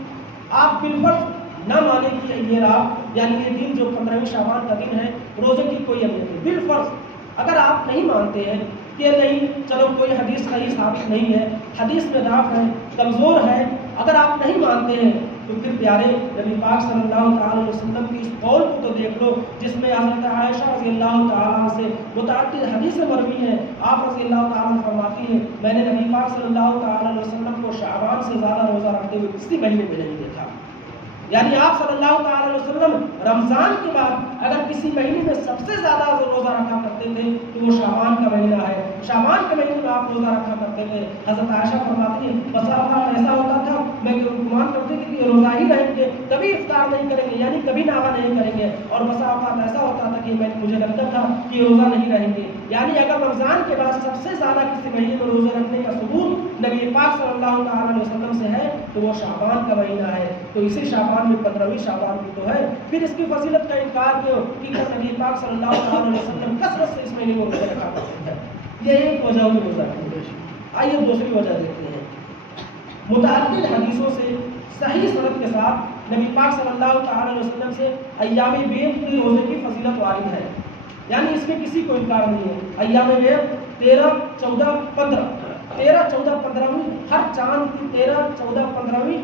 آپ بالفرض نہ مانیں کہ یہ رات یعنی یہ دن جو 15ویں شعبان کا دن ہے روزے کی کوئی اہمیت نہیں، بالفرض اگر آپ نہیں مانتے ہیں کہ کہ نہیں چلو کوئی حدیث صحیح ثابت نہیں ہے، حدیث میں ضعف ہے، کمزور ہے، اگر آپ نہیں مانتے ہیں تو پھر پیارے نبی پاک صلی اللہ تعالی علیہ وسلم کی اس قول کو تو دیکھ لو جس میں حضرت عائشہ رضی اللہ تعالیٰ سے متعدد حدیثیں مروی ہیں۔ آپ رضی اللہ تعالیٰ فرماتی ہیں میں نے نبی پاک صلی اللہ تعالی علیہ وسلم کو شعبان سے زیادہ روزہ رکھتے ہوئے کسی مہینے میں نہیں دیکھا۔ یعنی آپ صلی اللہ تعالی علیہ وسلم رمضان کے بعد اگر کسی مہینے میں سب سے زیادہ روزہ رکھا کرتے تھے تو وہ شعبان کا مہینہ ہے۔ شعبان کے مہینے میں آپ روزہ رکھا کرتے تھے۔ حضرت عائشہ فرماتی ہیں بس ایسا ہوتا تھا میں گمان کرتے کہ یہ روزہ ہی رہیں گے، کبھی افطار نہیں کریں گے، یعنی کبھی ناغہ نہیں کریں گے، اور بس ایسا ہوتا تھا کہ مجھے لگتا تھا کہ یہ روزہ نہیں رہیں گے۔ یعنی اگر رمضان کے بعد سب سے زیادہ کسی مہینے میں روزہ رکھنے کا ثبوت نبی پاک صلی اللہ تعالی علیہ وسلم سے ہے تو وہ شعبان کا مہینہ ہے۔ تو اسی شعبان میں 15ویں شعبان بھی تو ہے، پھر اس کی فضیلت کا انکار کیوں کہ نبی پاک صلی اللہ علیہ وسلم کثرت سے اس مہینے میں روزہ رکھا کرتے ہیں۔ یہ ایک وجہ ہوئی روزہ رکھنے کی۔ آئیے دوسری وجہ دیکھتے ہیں۔ متعدد حدیثوں سے صحیح سند کے ساتھ نبی پاک صلی اللہ تعالی علیہ وسلم سے ایام بیض کی روزے کی فضیلت وارد ہے، یعنی اس میں کسی کو انکار نہیں ہے۔ ایام بیض 13، 14، 15 13، 14، 15ویں ہر چاند کی 13، 14، 15ویں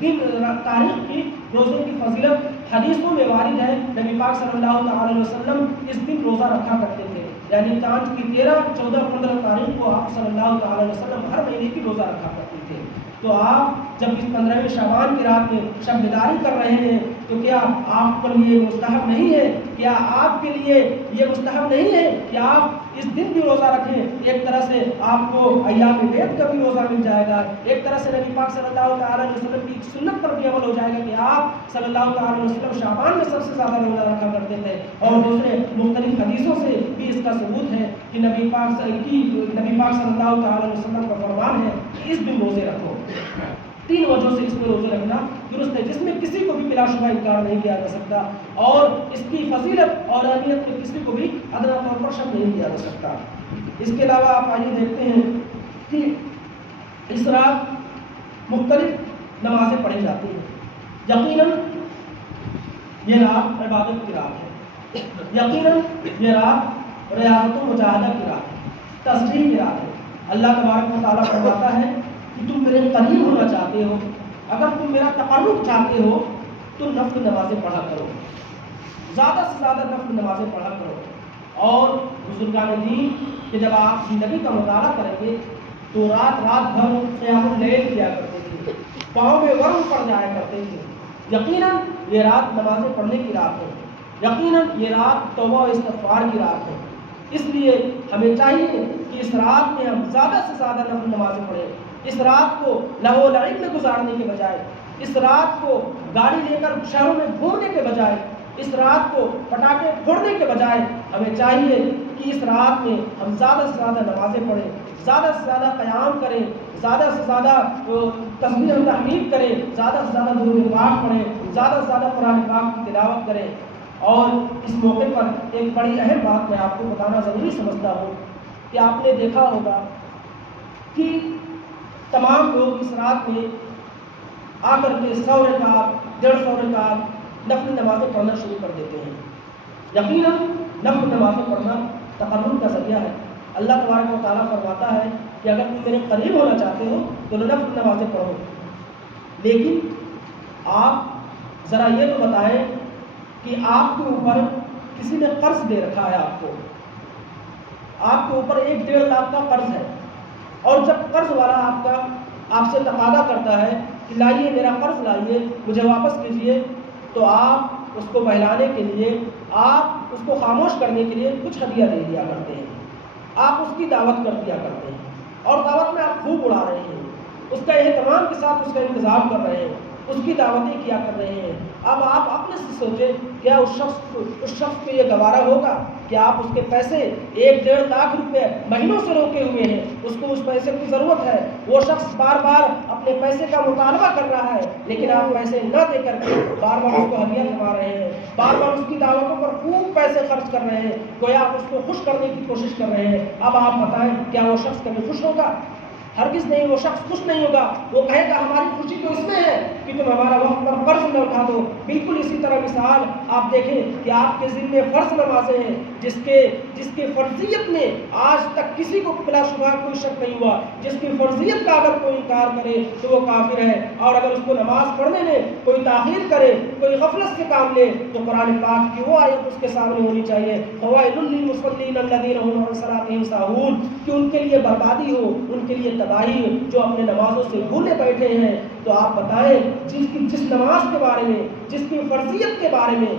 دن تاریخ کی روزے کی فضیلت حدیثوں میں وارد ہے۔ نبی پاک صلی اللہ تعالی علیہ وسلم اس دن روزہ رکھا کرتے تھے، یعنی چاند کی 13، 14، 15 تاریخ کو آپ صلی اللہ تعالی علیہ وسلم ہر مہینے کی روزہ رکھا کرتے تھے۔ تو آپ جب اس 15ویں شعبان کی رات میں شب بیداری کر رہے ہیں تو کیا آپ پر یہ مستحب نہیں ہے، کیا آپ کے لیے یہ مستحب نہیں ہے کہ آپ اس دن بھی روزہ رکھیں؟ ایک طرح سے آپ کو ایام بیض کا بھی روزہ مل جائے گا، ایک طرح سے نبی پاک صلی اللہ تعالی علیہ وسلم کی سنت پر بھی عمل ہو جائے گا کہ آپ صلی اللہ تعالی علیہ وسلم شعبان میں سب سے زیادہ روزہ رکھا کرتے تھے۔ اور دوسرے مختلف حدیثوں سے بھی اس کا ثبوت ہے کہ نبی پاک صلی اللہ تعالی علیہ وسلم کا فرمان ہے کہ اس دن روزے رکھو۔ تین وجہوں سے اس میں روزے رکھنا درست ہے، جس میں کسی کو بھی بلا شبہ انکار نہیں کیا جا سکتا، اور اس کی فضیلت اور اہمیت میں کسی کو بھی ادنا طور پر شک نہیں کیا جا سکتا۔ اس کے علاوہ آپ آئیے دیکھتے ہیں کہ اس رات مختلف نمازیں پڑھی جاتی ہیں۔ یقیناً یہ رات عبادت کی رات ہے، یقیناً یہ رات ریاضت و مجاہدہ کی رات ہے، تسبیح کی رات ہے۔ اللہ تبارک و تعالیٰ فرماتا ہے کہ تم میرے قریب ہونا چاہتے ہو، اگر تم میرا تقرب چاہتے ہو تو نفل نمازیں پڑھا کرو، زیادہ سے زیادہ نفل نمازیں پڑھا کرو۔ اور بزرگان دین کہ جب آپ زندگی کا مطالعہ کریں گے تو رات بھر قیام اللیل کیا کرتے تھے، پاؤں میں ورم پڑ جایا کرتے تھے۔ یقیناً یہ رات نمازیں پڑھنے کی رات ہے، یقیناً یہ رات توبہ و استغفار کی رات ہے۔ اس لیے ہمیں چاہیے کہ اس رات میں ہم زیادہ سے زیادہ نفل نمازیں پڑھیں۔ اس رات کو لہو و لعب میں گزارنے کے بجائے، اس رات کو گاڑی لے کر شہروں میں گھومنے کے بجائے، اس رات کو پٹاخے پھوڑنے کے بجائے ہمیں چاہیے کہ اس رات میں ہم زیادہ سے زیادہ نمازیں پڑھیں، زیادہ سے زیادہ قیام کریں، زیادہ سے زیادہ تسبیح و تحمید کریں، زیادہ سے زیادہ درود پاک پڑھیں، زیادہ سے زیادہ قرآن پاک کی تلاوت کریں۔ اور اس موقع پر ایک بڑی اہم بات میں آپ کو بتانا ضروری سمجھتا ہوں کہ آپ نے دیکھا ہوگا کہ تمام لوگ اس رات میں آ کر کے 100 رکعت 150 رکعت نفل نمازیں پڑھنا شروع کر دیتے ہیں۔ یقیناً نفل نمازیں پڑھنا تقرب کا ذریعہ ہے۔ اللہ تبارک و تعالیٰ فرماتا ہے کہ اگر تم میرے قریب ہونا چاہتے ہو تو نفل نمازیں پڑھو، لیکن آپ ذرا یہ تو بتائیں کہ آپ کے اوپر کسی نے قرض دے رکھا ہے، آپ کے اوپر 1-1.5 لاکھ کا قرض ہے، اور جب قرض والا آپ سے تقاضا کرتا ہے کہ لائیے میرا قرض لائیے مجھے واپس کیجیے، تو آپ اس کو بہلانے کے لیے، آپ اس کو خاموش کرنے کے لیے کچھ ہدیہ دے دیا کرتے ہیں، آپ اس کی دعوت کر دیا کرتے ہیں، اور دعوت میں آپ خوب اڑا رہے ہیں، اس کا اہتمام کے ساتھ اس کا انتظام کر رہے ہیں، اس کی دعوتیں کیا کر رہے ہیں۔ اب آپ اپنے سے سوچیں کیا اس شخص کو یہ گوارا ہوگا کہ آپ اس کے پیسے 1-1.5 لاکھ روپے مہینوں سے روکے ہوئے ہیں، اس کو اس پیسے کی ضرورت ہے، وہ شخص بار بار اپنے پیسے کا مطالبہ کر رہا ہے، لیکن آپ پیسے نہ دے کر کے بار بار اس کو ہدیہ دلوا رہے ہیں، بار بار اس کی دعوتوں پر خوب پیسے خرچ کر رہے ہیں، گویا آپ اس کو خوش کرنے کی کوشش کر رہے ہیں۔ اب آپ بتائیں کیا وہ شخص کبھی خوش ہوگا؟ ہرگز نہیں، وہ شخص خوش نہیں ہوگا، وہ کہے گا ہماری خوشی تو اس میں ہے کہ تم ہمارا وقت پر قرض لوٹا دو۔ بالکل اسی طرح مثال آپ دیکھیں کہ آپ کے ذمے فرض نمازیں ہیں جس کے فرضیت میں آج تک کسی کو بلا شبہ کوئی شک نہیں ہوا، جس کی فرضیت کا اگر کوئی انکار کرے تو وہ کافر ہے، اور اگر اس کو نماز پڑھنے میں کوئی تاخیر کرے، کوئی غفلت سے کام لے، تو قرآن پاک کی وہ آیت اس کے سامنے ہونی چاہیے، فوائل للمصلین الذین هم عن صلاتهم ساہون، کہ ان کے لیے بربادی ہو، ان کے لیے تباہی ہو جو اپنے نمازوں سے بھولے بیٹھے ہیں۔ تو آپ بتائیں جس نماز کے بارے میں، جس کی فرضیت کے بارے میں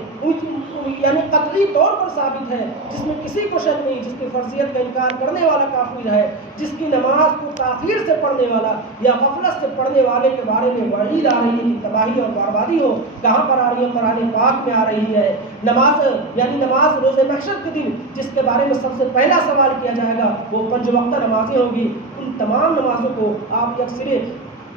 یعنی قطعی طور پر ثابت ہے، جس میں کسی کو شک نہیں، جس کی فرضیت کا انکار کرنے والا کافر ہے، جس کی نماز کو تاخیر سے پڑھنے والا یا غفلت سے پڑھنے والے کے بارے میں وعید آ رہی ہے کہ تباہی اور بربادی ہو، کہاں پر آ رہی ہے؟ قرآن پاک میں آ رہی ہے۔ نماز یعنی نماز روز محشر کے دن جس کے بارے میں سب سے پہلا سوال کیا جائے گا وہ 5 وقتہ نمازیں ہوں گی۔ ان تمام نمازوں کو آپ یکسرے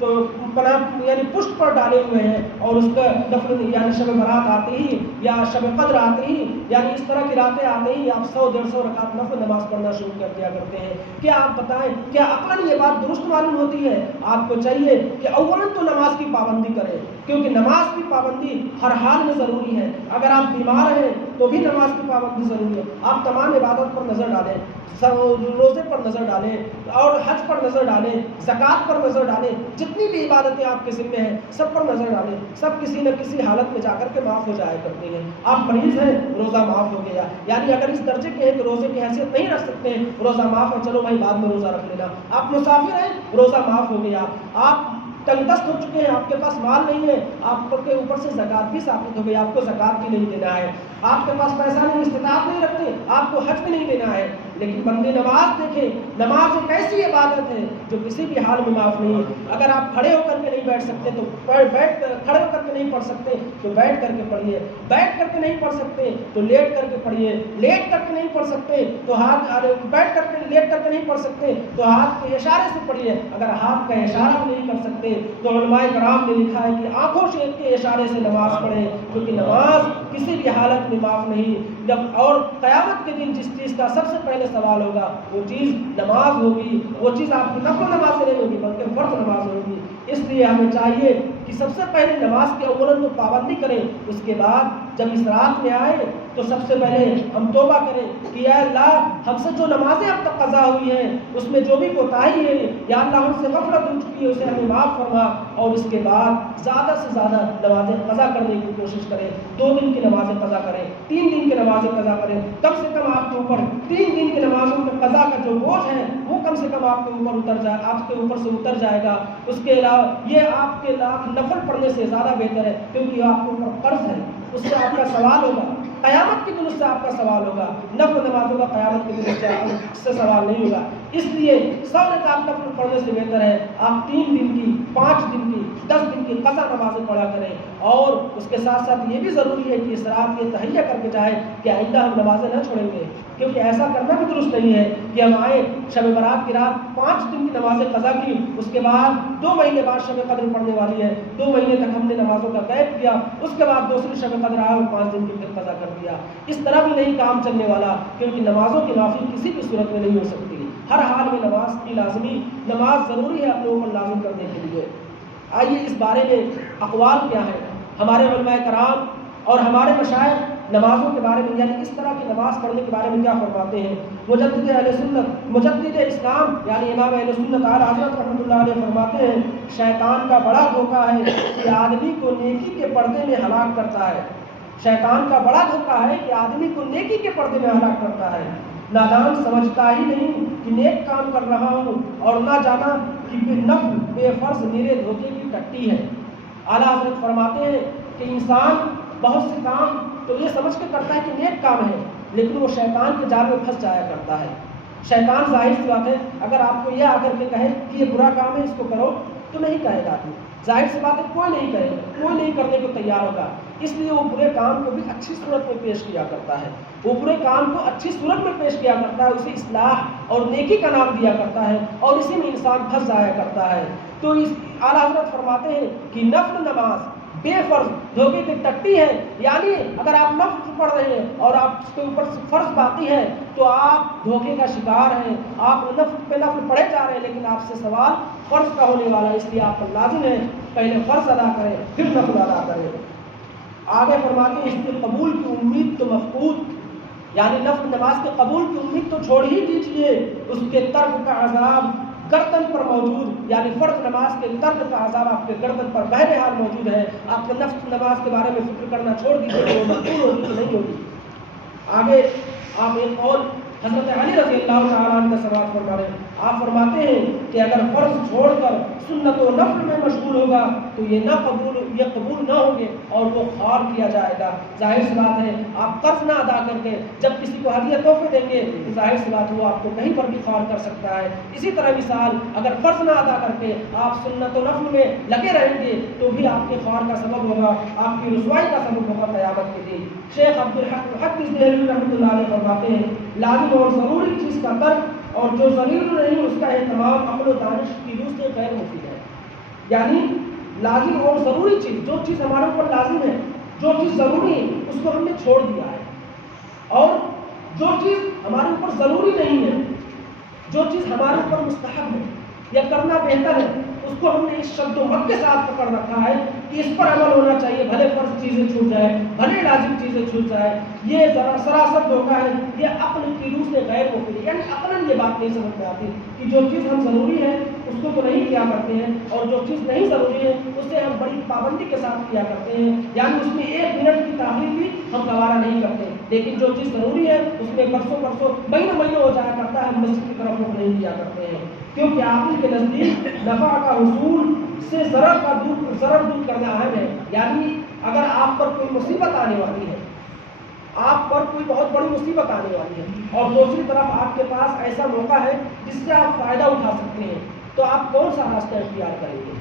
یعنی پشت پر ڈالے ہوئے ہیں، اور اس کا دفن یعنی شب برات آتے ہی یا شب قدر آتے ہی یعنی اس طرح کی راتیں آتے ہی آپ 100-150 رکعت نفل نماز پڑھنا شروع کر دیا کرتے ہیں۔ کیا آپ بتائیں کیا عقلاً یہ بات درست معلوم ہوتی ہے؟ آپ کو چاہیے کہ اولاً تو نماز کی پابندی کریں، کیونکہ نماز کی پابندی ہر حال میں ضروری ہے۔ اگر آپ بیمار ہیں تو بھی نماز کی پابندی ضروری ہے۔ آپ تمام عبادت پر نظر ڈالیں، روزے پر نظر ڈالیں اور حج پر نظر ڈالیں، زکوٰۃ پر نظر ڈالیں، جتنی بھی عبادتیں آپ کے ذمہ ہیں سب پر نظر ڈالیں، سب کسی نہ کسی حالت میں جا کر کے معاف ہو جایا کرتے ہیں۔ آپ مریض ہیں، روزہ معاف ہو گیا، یعنی اگر اس درجے کے ہیں تو روزے کی حیثیت نہیں رکھ سکتے ہیں، روزہ معاف ہے، چلو بھائی بعد میں روزہ رکھ لینا۔ آپ مسافر ہیں، روزہ معاف ہو گیا۔ آپ تنگ دست ہو چکے ہیں، آپ کے پاس مال نہیں ہے، آپ کے اوپر سے زکوٰۃ بھی ثابت ہو گئی، آپ کو زکوٰۃ بھی نہیں دینا ہے۔ آپ کے پاس پیسہ نہیں، استطاعت نہیں رکھتے، آپ کو حج بھی نہیں دینا ہے۔ لیکن بندے نماز دیکھیں، نماز ایک ایسی عبادت ہے جو کسی بھی حال میں معاف نہیں ہے۔ اگر آپ کھڑے ہو کر کے نہیں بیٹھ سکتے تو کھڑے ہو کر کے نہیں پڑھ سکتے تو بیٹھ کر کے پڑھیے، بیٹھ کر کے نہیں پڑھ سکتے تو لیٹ کر کے پڑھیے، لیٹ کر کے نہیں پڑھ سکتے تو بیٹھ کر کے لیٹ کر کے نہیں پڑھ سکتے تو ہاتھ کے اشارے سے پڑھیے۔ اگر ہاتھ کا اشارہ بھی نہیں کر سکتے تو علماء کرام نے لکھا ہے کہ آنکھوں سے کے اشارے سے نماز پڑھیں، کیونکہ نماز کسی بھی حالت میں معاف نہیں۔ اور قیامت کے دن جس چیز کا سب سے پہلے سوال ہوگا وہ چیز نماز ہوگی، وہ چیز آپ کی نفل نماز نہیں ہوگی بلکہ فرض نماز ہوگی۔ اس لیے ہمیں چاہیے کہ سب سے پہلے نماز کے اولاً تو پابندی کریں، اس کے بعد جب اس رات میں آئے تو سب سے پہلے ہم توبہ کریں کہ اے اللہ ہم سے جو نمازیں اب تک قضا ہوئی ہیں اس میں جو بھی کوتاہی ہے یا اللہ ہم سے غفلت ہو چکی ہے اسے ہمیں معاف فرما، اور اس کے بعد زیادہ سے زیادہ نمازیں قضا کرنے کی کوشش کریں۔ 2 دن کی نمازیں قضا کریں، 3 دن کی نمازیں قضا کریں، کم سے کم آپ کے اوپر 3 دن کی نمازوں میں قضا کا جو بوجھ ہے وہ کم سے کم آپ کے اوپر سے اتر جائے گا۔ اس کے علاوہ یہ آپ کے نفل پڑھنے سے زیادہ بہتر ہے، کیونکہ آپ کے اوپر قرض ہے، اس سے آپ کا سوال ہوگا، قیامت کے دن اس سے آپ کا سوال ہوگا۔ نفل نمازوں کا قیامت کے دن اس سے سوال نہیں ہوگا۔ اس لیے 100 رکعت نفل پڑھنے سے بہتر ہے آپ 3 دن کی، 5 دن کی، 10 دن کی قضا نمازیں پڑھا کریں۔ اور اس کے ساتھ ساتھ یہ بھی ضروری ہے کہ اس رات یہ تہیہ کر کے جائیں کہ آئندہ ہم نمازیں نہ چھوڑیں گے، کیونکہ ایسا کرنا بھی درست نہیں ہے کہ ہم آئے شب برات کی رات 5 دن کی نمازیں قضا کی، اس کے بعد 2 مہینے بعد شب قدر پڑھنے والی ہے، 2 مہینے تک ہم نے نمازوں کا قید کیا، اس کے بعد دوسری شب قدر آیا اور 5 دن کی پھر قضا کر دیا۔ اس طرح بھی نہیں کام چلنے والا، کیونکہ نمازوں کی معافی کسی بھی صورت میں نہیں ہو سکتی۔ ہر حال میں نماز ضروری ہے اپنے اوپر لازم کرنے کے لیے۔ آئیے اس بارے میں اقوال کیا ہے ہمارے علماء کرام اور ہمارے مشائخ نمازوں کے بارے میں، یعنی اس طرح کی نماز پڑھنے کے بارے میں کیا فرماتے ہیں۔ مجدد اسلام یعنی امام اہل سنت اعلی حضرت رحمۃ اللہ علیہ فرماتے ہیں شیطان کا بڑا دھوکہ ہے کہ آدمی کو نیکی کے پردے میں ہلاک کرتا ہے۔ شیطان کا بڑا دھوکہ ہے کہ آدمی کو نیکی کے پردے میں ہلاک کرتا ہے۔ نادان سمجھتا ہی نہیں کہ نیک کام کر رہا ہوں اور نہ جانا کہ نفل بے فرض میرے دھوکے کی ٹٹی ہے۔ اعلیٰ حضرت فرماتے ہیں کہ انسان بہت سے کام تو یہ سمجھ کے کرتا ہے کہ نیک کام ہے، لیکن وہ شیطان کے جال میں پھنس جایا کرتا ہے۔ شیطان ظاہر سی بات ہے اگر آپ کو یہ آ کر کے کہے کہ یہ برا کام ہے اس کو کرو تو نہیں کہے گا آدمی، ظاہر سی بات ہے کوئی نہیں کہے گا، کوئی نہیں کرنے کو تیار ہوگا۔ اس لیے وہ برے کام کو بھی اچھی صورت میں پیش کیا کرتا ہے، وہ برے کام کو اچھی صورت میں پیش کیا کرتا ہے، اسے اصلاح اور نیکی کا نام دیا کرتا ہے اور اسی میں انسان پھنس جایا کرتا ہے۔ تو اس اعلیٰ حضرت فرماتے ہیں کہ نفل نماز بے فرض دھوکے کی ٹٹی ہے، یعنی اگر آپ نفل پڑھ رہے ہیں اور آپ اس کے اوپر فرض باقی ہے تو آپ دھوکے کا شکار ہیں، آپ نفل پہ نفل پڑھے جا رہے ہیں لیکن آپ سے سوال فرض کا ہونے والا ہے، اس لیے آپ پر لازم ہے پہلے فرض ادا کریں پھر نفل ادا کریں۔ آگے فرماتے ہیں اس کے قبول کی امید تو مفقود، یعنی نفل نماز کے قبول کی امید تو چھوڑ ہی دیجیے، اس کے ترک کا عذاب گردن پر موجود، یعنی فرض نماز کے ترک کا عذاب آپ کے گردن پر بہرحال موجود ہے۔ آپ نے نفل نماز کے بارے میں فکر کرنا چھوڑ دیجیے، وہ مقبول ہوگی کہ نہیں ہوگی۔ آگے آپ ایک اور حضرت علی رضی اللہ تعالیٰ عنہ کا سوال فرما رہے ہیں، آپ فرماتے ہیں کہ اگر فرض چھوڑ کر سنت و نفل میں مشغول ہوگا تو یہ قبول نہ ہوں گے اور وہ خوار کیا جائے گا۔ ظاہر سی بات ہے آپ قرض نہ ادا کر کے جب کسی کو ہدیہ تحفے دیں گے تو ظاہر سی بات وہ آپ کو کہیں پر بھی خوار کر سکتا ہے۔ اسی طرح مثال اگر فرض نہ ادا کر کے آپ سنت و نفل میں لگے رہیں گے تو بھی آپ کے خوار کا سبب ہوگا، آپ کی رسوائی کا سبب ہوگا قیامت کے دن۔ شیخ عبدالحق محدث دہلوی رحمۃ اللہ علیہ فرماتے ہیں لازم اور ضروری چیز کا ترک اور جو ضروری نہیں اس کا اہتمام عقل و دانش کی روح سے غیر مفید ہے، یعنی لازم اور ضروری چیز، جو چیز ہمارے اوپر لازم ہے، جو چیز ضروری ہے اس کو ہم نے چھوڑ دیا ہے، اور جو چیز ہمارے اوپر ضروری نہیں ہے، جو چیز ہمارے اوپر مستحب ہے یا کرنا بہتر ہے، اس کو ہم نے اس شبد و مت کے ساتھ پکڑ رکھا ہے کہ اس پر عمل ہونا چاہیے، بھلے فرض چیزیں چھوٹ جائے، بھلے لازم چیزیں چھوٹ جائے۔ یہ سراسر دھوکہ ہے، یہ عقل کی روح سے غیر مفید ہے، یعنی عقلاً یہ بات نہیں سمجھ میں آتی کہ جو چیز ہم ضروری ہے اس کو تو نہیں کیا کرتے ہیں، اور جو چیز نہیں ضروری ہے اسے ہم بڑی پابندی کے ساتھ کیا کرتے ہیں، یعنی اس میں ایک منٹ کی تاخیر بھی ہم گوارا نہیں کرتے، لیکن جو چیز ضروری ہے اس میں برسوں مہینوں ہو جایا کرتا ہے، ہم مسجد کی طرف رخ نہیں کیا کرتے ہیں، کیونکہ عاقل کے نزدیک نفع کا حصول سے ضرر دور کرنا اہم ہے۔ یعنی اگر آپ پر کوئی مصیبت آنے والی ہے، آپ پر کوئی بہت بڑی مصیبت آنے والی ہے اور دوسری طرف آپ کے پاس ایسا موقع ہے جس سے آپ فائدہ اٹھا سکتے ہیں، تو آپ کون سا راستہ اختیار کریں گے؟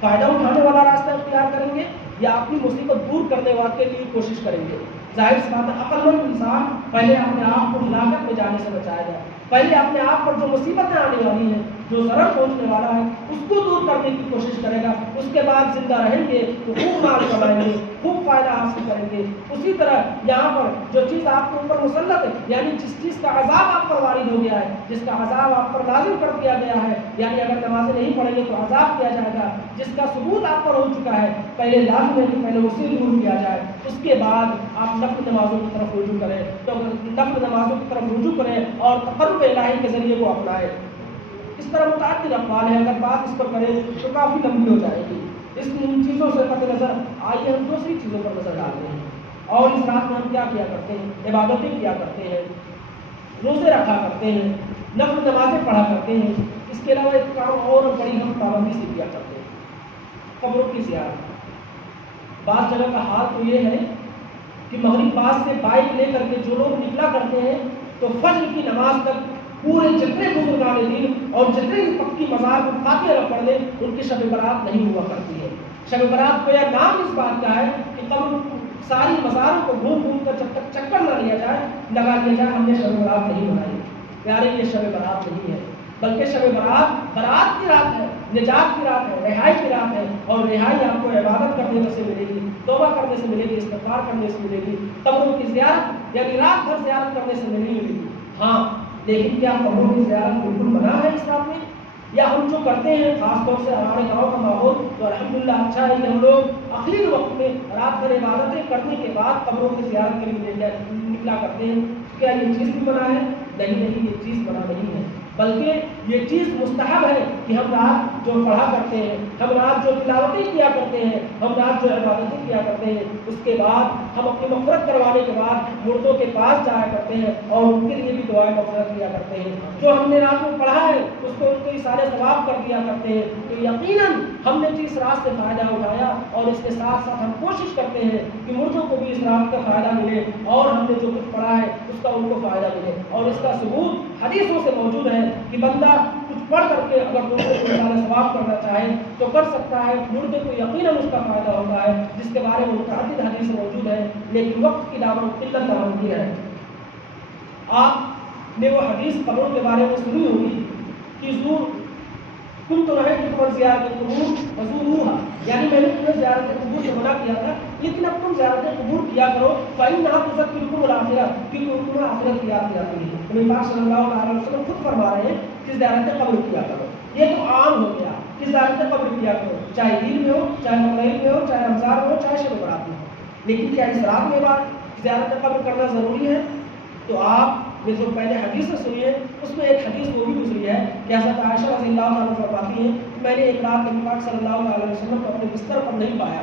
فائدہ اٹھانے والا راستہ اختیار کریں گے یا اپنی مصیبت دور کرنے والے کے لیے کوشش کریں گے؟ ظاہر سی بات ہے عقل مند انسان پہلے اپنے آپ کو ہلاکت میں جانے سے بچائے گا، پہلے اپنے آپ پر جو مصیبتیں آنے والی ہیں، جو ضرر پہنچنے والا ہے اس کو دور کرنے کی کوشش کرے گا، اس کے بعد زندہ رہیں گے تو خوب مال کمائیں گے، خوب فائدہ حاصل کریں گے۔ اسی طرح یہاں پر جو چیز آپ کے اوپر مسلط ہے، یعنی جس چیز کا عذاب آپ پر وارد ہو گیا ہے، جس کا عذاب آپ پر لازم کر دیا گیا ہے، یعنی اگر نمازیں نہیں پڑھیں گے تو عذاب کیا جائے گا، جس کا ثبوت آپ پر ہو چکا ہے، پہلے لازم ہے کہ پہلے اسے دور کیا جائے، اس کے بعد آپ نفل نمازوں کی طرف رجوع کریں، تو نفل نمازوں کی طرف رجوع کریں اور تقرب الہی کے ذریعے کو اپنائیں۔ اس طرح متعدد اقوال ہیں، اگر بات اس پر کریں تو کافی لمبی ہو جائے گی۔ ان چیزوں سے قطع نظر آئیے ہم دوسری چیزوں پر نظر ڈالتے ہیں، اور اس رات میں ہم کیا کیا کرتے ہیں؟ عبادتیں کیا کرتے ہیں، روزے رکھا کرتے ہیں، نفل نمازیں پڑھا کرتے ہیں، اس کے علاوہ ایک کام اور بڑی ہم پابندی سے کیا کرتے ہیں، قبروں کی زیارت۔ بعض جگہ کا حال تو یہ ہے کہ مغرب بعد سے بائک لے کر کے جو لوگ نکلا کرتے ہیں تو فجر کی نماز تک پورے جتنے بزرگان دین اور جتنے بھی پکی مزار کو فاتحہ پڑھ لیں ان کی شب برات نہیں ہوا کرتی ہے۔ شب برات کو یہ نام اس بات کا ہے کہ قبر ساری مزاروں کو گھوم کر جب تک چکر نہ لیا جائے، لگا لیا جائے ہم نے شب برات نہیں منائی۔ پیارے یہ شب برات نہیں ہے، بلکہ شب برات کی رات ہے، نجات کی رات ہے، رہائی کی رات ہے، اور رہائی آپ کو عبادت کرنے سے ملے گی، توبہ کرنے سے ملے گی، استغفار کرنے سے ملے گی، قبروں کی زیارت یعنی رات بھر زیارت کرنے سے ملے گی۔ ہاں لیکن کیا قبروں کی زیارت بالکل منع ہے اسلام میں؟ یا ہم جو کرتے ہیں خاص طور سے ہمارے گاؤں کا ماحول تو الحمدللہ اچھا ہے کہ ہم لوگ آخری وقت میں رات بھر عبادتیں کرنے کے بعد قبروں کی زیارت کے لیے نکلا کرتے ہیں، کیا یہ چیز بھی منع ہے؟ نہیں، یہ چیز منع نہیں ہے، بلکہ یہ چیز مستحب ہے کہ ہم رات جو پڑھا کرتے ہیں، ہم رات جو تلاوتیں کیا کرتے ہیں، ہم رات جو عبادتیں کیا کرتے ہیں، اس کے بعد ہم اپنی مغفرت کروانے کے بعد مردوں کے پاس جایا کرتے ہیں اور ان کے لیے بھی دعائیں مغفرت کیا کرتے ہیں۔ جو ہم نے رات میں پڑھا ہے اس کو ان کے اشارے ثواب کر دیا کرتے ہیں، تو یقیناً ہم نے اس رات سے فائدہ اٹھایا، اور اس کے ساتھ ساتھ ہم کوشش کرتے ہیں کہ مردوں کو بھی اس رات کا فائدہ ملے اور ہم نے جو کچھ پڑھا ہے اس کا ان کو فائدہ ملے۔ اور اس کا ثبوت حدیثوں سے موجود ہے کہ بندہ کچھ پڑھ کر کے اگر دوسروں کو اشارے ثواب کرنا چاہے تو کر سکتا ہے، مردے کو یقیناً اس کا فائدہ ہوتا ہے، جس کے بارے میں متعدد حدیث موجود ہے، لیکن وقت کی دعوت قلت دعوت ہے۔ آپ نے وہ حدیث قبروں کے بارے میں سنی ہوگی کہ زور کن تو رہے کہ زیارت القبور وزوروها، یعنی میں نے تمہیں زیارت زیارت قبور سے منع کیا تھا، لیکن اب تم زیارت قبور کیا کرو، فإنها تذکرکم الآخرہ، کیونکہ تمہیں آخرت کی یاد دلاتی ہے۔ نبی پاک صلی اللہ علیہ وسلم خود فرما رہے ہیں کہ زیارت قبر کیا کرو۔ یہ تو عام ہو گیا کہ زیارت قبر کیا کرو، چاہے عید میں ہو، چاہے بقرعید میں ہو، چاہے رمضان میں ہو، چاہے شب برات میں ہو۔ لیکن کیا اس رات میں بات زیارت قبر کرنا ضروری ہے؟ تو آپ نے جو پہلے حدیث سے سنی ہے اس میں ایک حدیث وہ بھی گزری ہے کہ حضرت عائشہ رضی اللہ عنہ فرماتی ہیں کہ میں نے ایک رات نبی پاک صلی اللہ علیہ وسلم کو اپنے بستر پر نہیں پایا،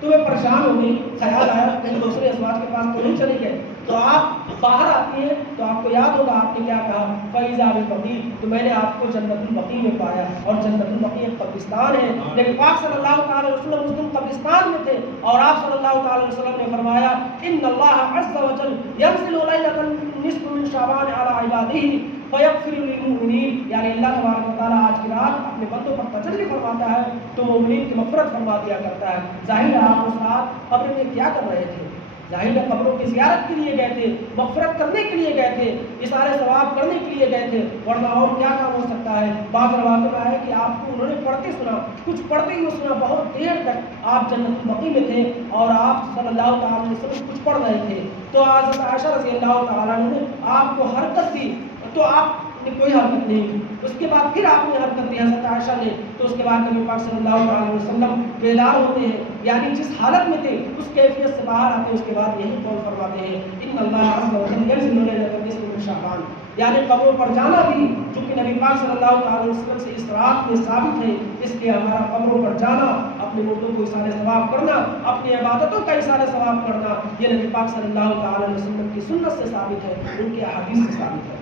تو میں پریشان ہو گئی، خیال آیا کہیں دوسرے ازواج کے پاس تو نہیں چلے گئے، تو آپ باہر آتی ہیں تو آپ کو یاد ہوگا آپ نے کیا کہا، فَإِذَا بِالْبَقِيعِ، تو میں نے آپ کو جنت البقیع میں پایا، اور جنت البقیع ایک قبرستان ہے۔ نبی پاک صلی اللہ تعالی وسلم اس دن قبرستان میں تھے اور آپ صلی اللہ تعالی وسلم نے فرمایا ان اللہ عز وجل ينزل ليلة النصف من شعبان على عباده فیغفر للمؤمنین، یعنی اللہ تبارک و تعالیٰ آج کی رات اپنے بندوں پر تجلی فرماتا ہے تو مومنین کی مغفرت فرما دیا کرتا ہے۔ ظاہر ہے آپ اس رات قبر میں کیا کر رہے تھے؟ ظاہر ہے قبروں کی زیارت کے لیے گئے تھے، مغفرت کرنے کے لیے گئے تھے، اشارے ثواب کرنے کے لیے گئے تھے، ورنہ اور کیا کام ہو سکتا ہے؟ بعض روایتوں میں ہے کہ آپ کو انہوں نے پڑھتے سنا، کچھ پڑھتے ہی سنا، بہت دیر تک آپ جنت البقیع میں تھے اور آپ صلی اللہ تعالیٰ علیہ وسلم کچھ پڑھ رہے تھے، تو حضرت عائشہ رضی اللہ تعالیٰ نے آپ کو حرکت دی تو آپ نے کوئی حرکت نہیں کی، اس کے بعد پھر آپ نے حرکت دی حضرت عائشہ نے، تو اس کے بعد نبی پاک صلی اللہ علیہ وسلم بیدار ہوتے ہیں، یعنی جس حالت میں تھے اس کیفیت سے باہر آتے ہیں، اس کے بعد یہی قول فرماتے ہیں ان اللہ عز و جل ينزل ليلة النصف من شعبان، یعنی قبروں پر جانا بھی چونکہ نبی پاک صلی اللہ علیہ وسلم سے اس رات میں ثابت ہے، اس لیے ہمارا قبروں پر جانا، اپنے مردوں کو اثار ثواب کرنا، اپنی عبادتوں کا اثار ثواب کرنا، یہ نبی پاک صلی اللہ علیہ وسلم کی سنت سے ثابت ہے، ان کی احادیث سے ثابت ہے۔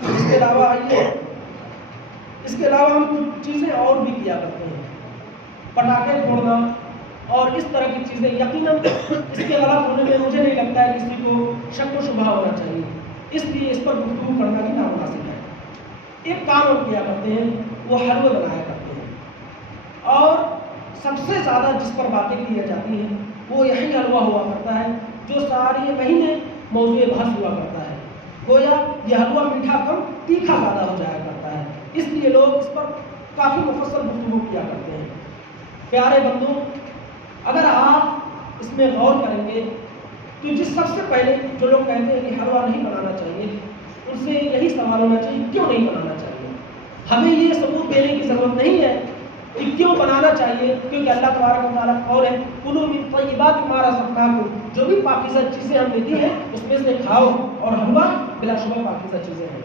اس کے علاوہ اس کے علاوہ ہم کچھ چیزیں اور بھی کیا کرتے ہیں، پٹاخے پھوڑنا اور اس طرح کی چیزیں، یقیناً اس کے غلط ہونے میں مجھے نہیں لگتا ہے کسی کو شک و شبہ ہونا چاہیے، اس لیے اس پر گفتگو کرنا بھی نامناسب ہے۔ ایک کام ہم کیا کرتے ہیں وہ حلوے بنایا کرتے ہیں، اور سب سے زیادہ جس پر باتیں کی جاتی ہیں وہ یہی حلوہ ہوا کرتا ہے جو سارے مہینے موضوع بحث ہوا کرتا ہے، گویا یہ حلوہ میٹھا کم تیکھا زیادہ ہو جایا کرتا ہے، اس لیے لوگ اس پر کافی مفصل گفتگو کیا کرتے ہیں۔ پیارے بندوں، اگر آپ اس میں غور کریں گے تو جس سب سے پہلے جو لوگ کہتے ہیں کہ حلوہ نہیں بنانا چاہیے، ان سے یہی سوال ہونا چاہیے کیوں نہیں بنانا چاہیے؟ ہمیں یہ ثبوت دینے کی ضرورت نہیں ہے کہ کیوں بنانا چاہیے، کیونکہ اللہ تبارک و تعالیٰ قول ہے کلوا من طیبات ما رزقناکم، جو بھی پاکیزہ چیزیں ہم نے دی ہیں اس میں سے کھاؤ، اور حلوہ بلا شبہ پاکیزہ چیزیں ہیں،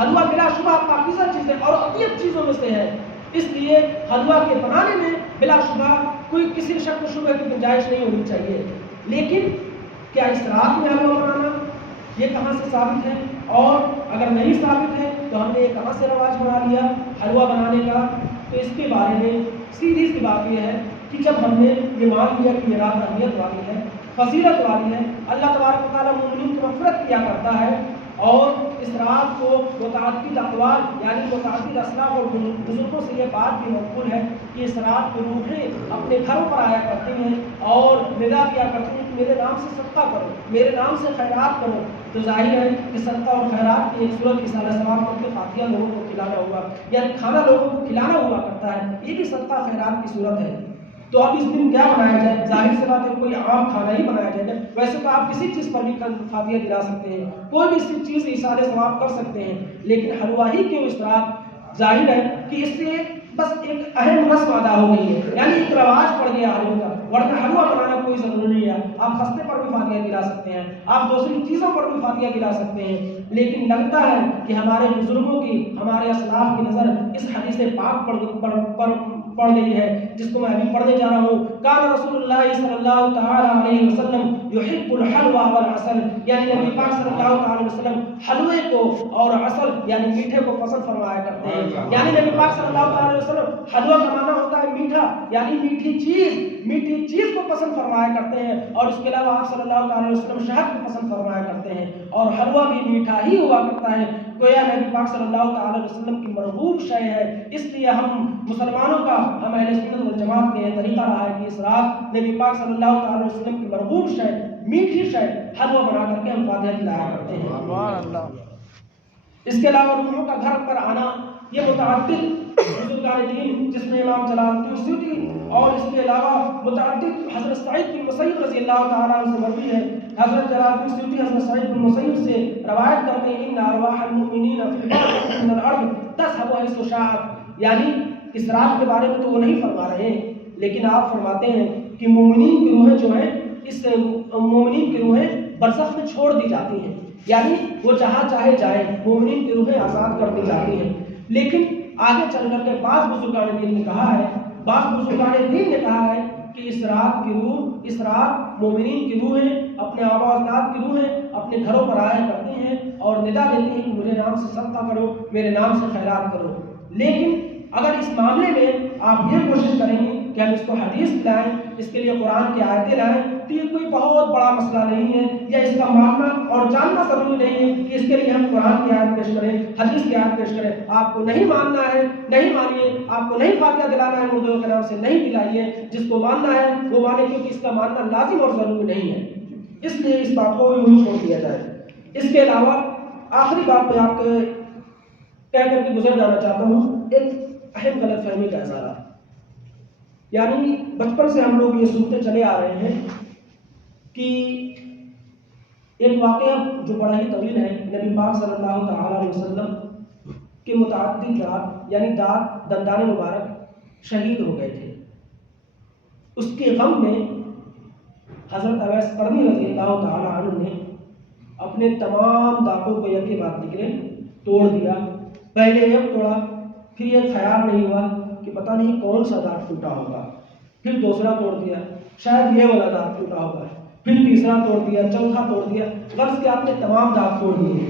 حلوہ بلا شبہ پاکیزہ چیزیں اور اطیب چیزوں میں سے ہے، اس لیے حلوہ کے بنانے میں بلا شبہ کوئی کسی شک و شبہ کی گنجائش نہیں ہونی چاہیے۔ لیکن کیا اس رات میں حلوہ بنانا یہ کہاں سے ثابت ہے؟ اور اگر نہیں ثابت ہے تو ہم نے کہاں سے رواج بنا لیا حلوہ بنانے کا؟ تو اس کے بارے میں سیدھی سی بات یہ ہے کہ جب ہم نے یہ مان لیا کہ یہ رات اہمیت والی ہے، فضیلت والی ہے، اللہ تبارک و تعالیٰ مومنین کی مغفرت کیا کرتا ہے، اور اس رات کو متعدد اقوال یعنی متعدد اسلاف اور بزرگوں سے یہ بات بھی منقول ہے کہ اس رات کو روحیں اپنے گھروں پر آیا کرتی ہیں اور ندا کیا کرتی ہیں کہ میرے نام سے صدقہ کرو، میرے نام سے خیرات کرو، تو ظاہر ہے کہ صدقہ اور خیرات کی ایک صورت اثار ثواب کر کے فاتحہ لوگوں کو کھلانا ہوا، یعنی کھانا لوگوں کو کھلانا ہوا کرتا ہے، یہ بھی صدقہ خیرات کی صورت ہے۔ تو اب اس دن کیا بنایا جائے؟ ظاہر سی بات ہے کوئی عام کھانا ہی بنایا جائے، ویسے تو آپ کسی چیز پر بھی فاتحہ دلا سکتے ہیں، کوئی بھی چیز اثار ثواب کر سکتے ہیں، لیکن حلوہ ہی کیوں اس رات؟ ظاہر ہے کہ اس سے بس ایک اہم رسم ادا ہو گئی ہے، یعنی ایک رواج پڑ گیا حلوہ کا، ورنہ حلوہ بنانا کوئی ضروری نہیں ہے، آپ خستے پر بھی فاتحہ دلا سکتے ہیں، آپ دوسری چیزوں پر بھی فاتحہ دلا سکتے ہیں، لیکن لگتا ہے کہ ہمارے بزرگوں کی، ہمارے اسلاف کی نظر اس حدیث پاک پڑھ گئی ہے جس کو میں ابھی پڑھنے جا رہا ہوں، کان رسول اللہ صلی اللہ تعالی علیہ وسلم یحب الحلوى والعسل، یعنی نبی پاک صلی اللہ تعالی وسلم حلوے کو اور عسل یعنی میٹھے کو پسند فرمایا کرتے ہیں، یعنی نبی پاک صلی اللہ تعالی وسلم حلوہ کا معنی ہوتا ہے میٹھا، یعنی میٹھی چیز کو پسند فرمایا کرتے ہیں، اور اس کے علاوہ آپ صلی اللہ تعالی وسلم شہد کو پسند فرمایا کرتے ہیں، اور حلوہ بھی میٹھا ہی ہوا کرتا ہے، گویا نبی پاک صلی اللہ تعالی وسلم کی مرغوب شے ہے، اس لیے ہم مسلمانوں کا، ہم اہل سنت والجماعت کا یہ طریقہ رہا ہے کہ اس رات نبی پاک صلی اللہ تعالی وسلم کی مرغوب شے، میٹھی شے حلوہ بنا کر کے ہم فاتحہ دلایا کرتے ہیں۔ اس کے علاوہ روحوں کا گھر پر آنا یہ متعدد بزرگان دین جس میں امام جلال الدین سیوطی اور اس کے علاوہ متعدد حضرت سعید بن مسیب رضی اللہ تعالیٰ عنہ سے مروی ہے، حضرت جلال الدین سیوطی حضرت سعید بن مسیب سے روایت کرتے ہیں ان ارواح المؤمنین فی البر من الارض تذهب حیث شاءت، یعنی اس رات کے بارے میں تو وہ نہیں فرما رہے ہیں، لیکن آپ فرماتے ہیں کہ مومنین کی روحیں جو ہیں اس مومنین کی روحیں برزخ میں چھوڑ دی جاتی ہیں، یعنی وہ جہاں چاہے جائیں، مومنین کی روحیں آزاد کر دی جاتی ہیں۔ لیکن آگے چل کر کے بعض بزرگان دین نے کہا ہے، کہ اس رات کی روح، اس رات مومنین کی روحیں اپنے آبا و اجداد کی روحیں اپنے گھروں پر آیا کرتی ہیں اور ندا دیتی ہیں کہ میرے نام سے صدقہ کرو، میرے نام سے خیرات کرو۔ لیکن اگر اس معاملے میں آپ یہ کوشش کریں گے کہ ہم اس کو حدیث لائیں، اس کے لیے قرآن کی آیتیں لائیں، تو یہ کوئی بہت بڑا مسئلہ نہیں ہے، یا اس کا ماننا اور جاننا ضروری نہیں ہے کہ اس کے لیے ہم قرآن کی آیت پیش کریں، حدیث کی آیت پیش کریں۔ آپ کو نہیں ماننا ہے نہیں مانیے، آپ کو نہیں فاتحہ دلانا ہے مردوں کے نام سے نہیں دلائیے، جس کو ماننا ہے وہ مانے، کیونکہ اس کا ماننا لازم اور ضروری نہیں ہے، اس لیے اس بات کو یوں چھوڑ دیا جائے۔ اس کے علاوہ آخری بات میں آپ کے کہہ کر کے گزر جانا چاہتا ہوں، ایک اہم غلط فہمی کا اظہار، یعنی بچپن سے ہم لوگ یہ سنتے چلے آ رہے ہیں کہ ایک واقعہ جو بڑا ہی طویل ہے، نبی پاک صلی اللہ تعالیٰ علیہ وسلم کے متعدد دانت یعنی دندان مبارک شہید ہو گئے تھے۔ اس کے غم میں حضرت اویس قرنی رضی اللہ تعالیٰ عنہ نے اپنے تمام دانتوں کو یک بعد نکلے توڑ دیا۔ پہلے ایک توڑا، پھر یہ خیال نہیں ہوا کہ پتہ نہیں کون سا دانت ٹوٹا ہوگا، پھر دوسرا توڑ دیا، شاید یہ والا دانت ٹوٹا ہوگا، پھر تیسرا توڑ دیا، چوتھا توڑ دیا، غرض کہ آپ نے تمام دانت توڑ دیے۔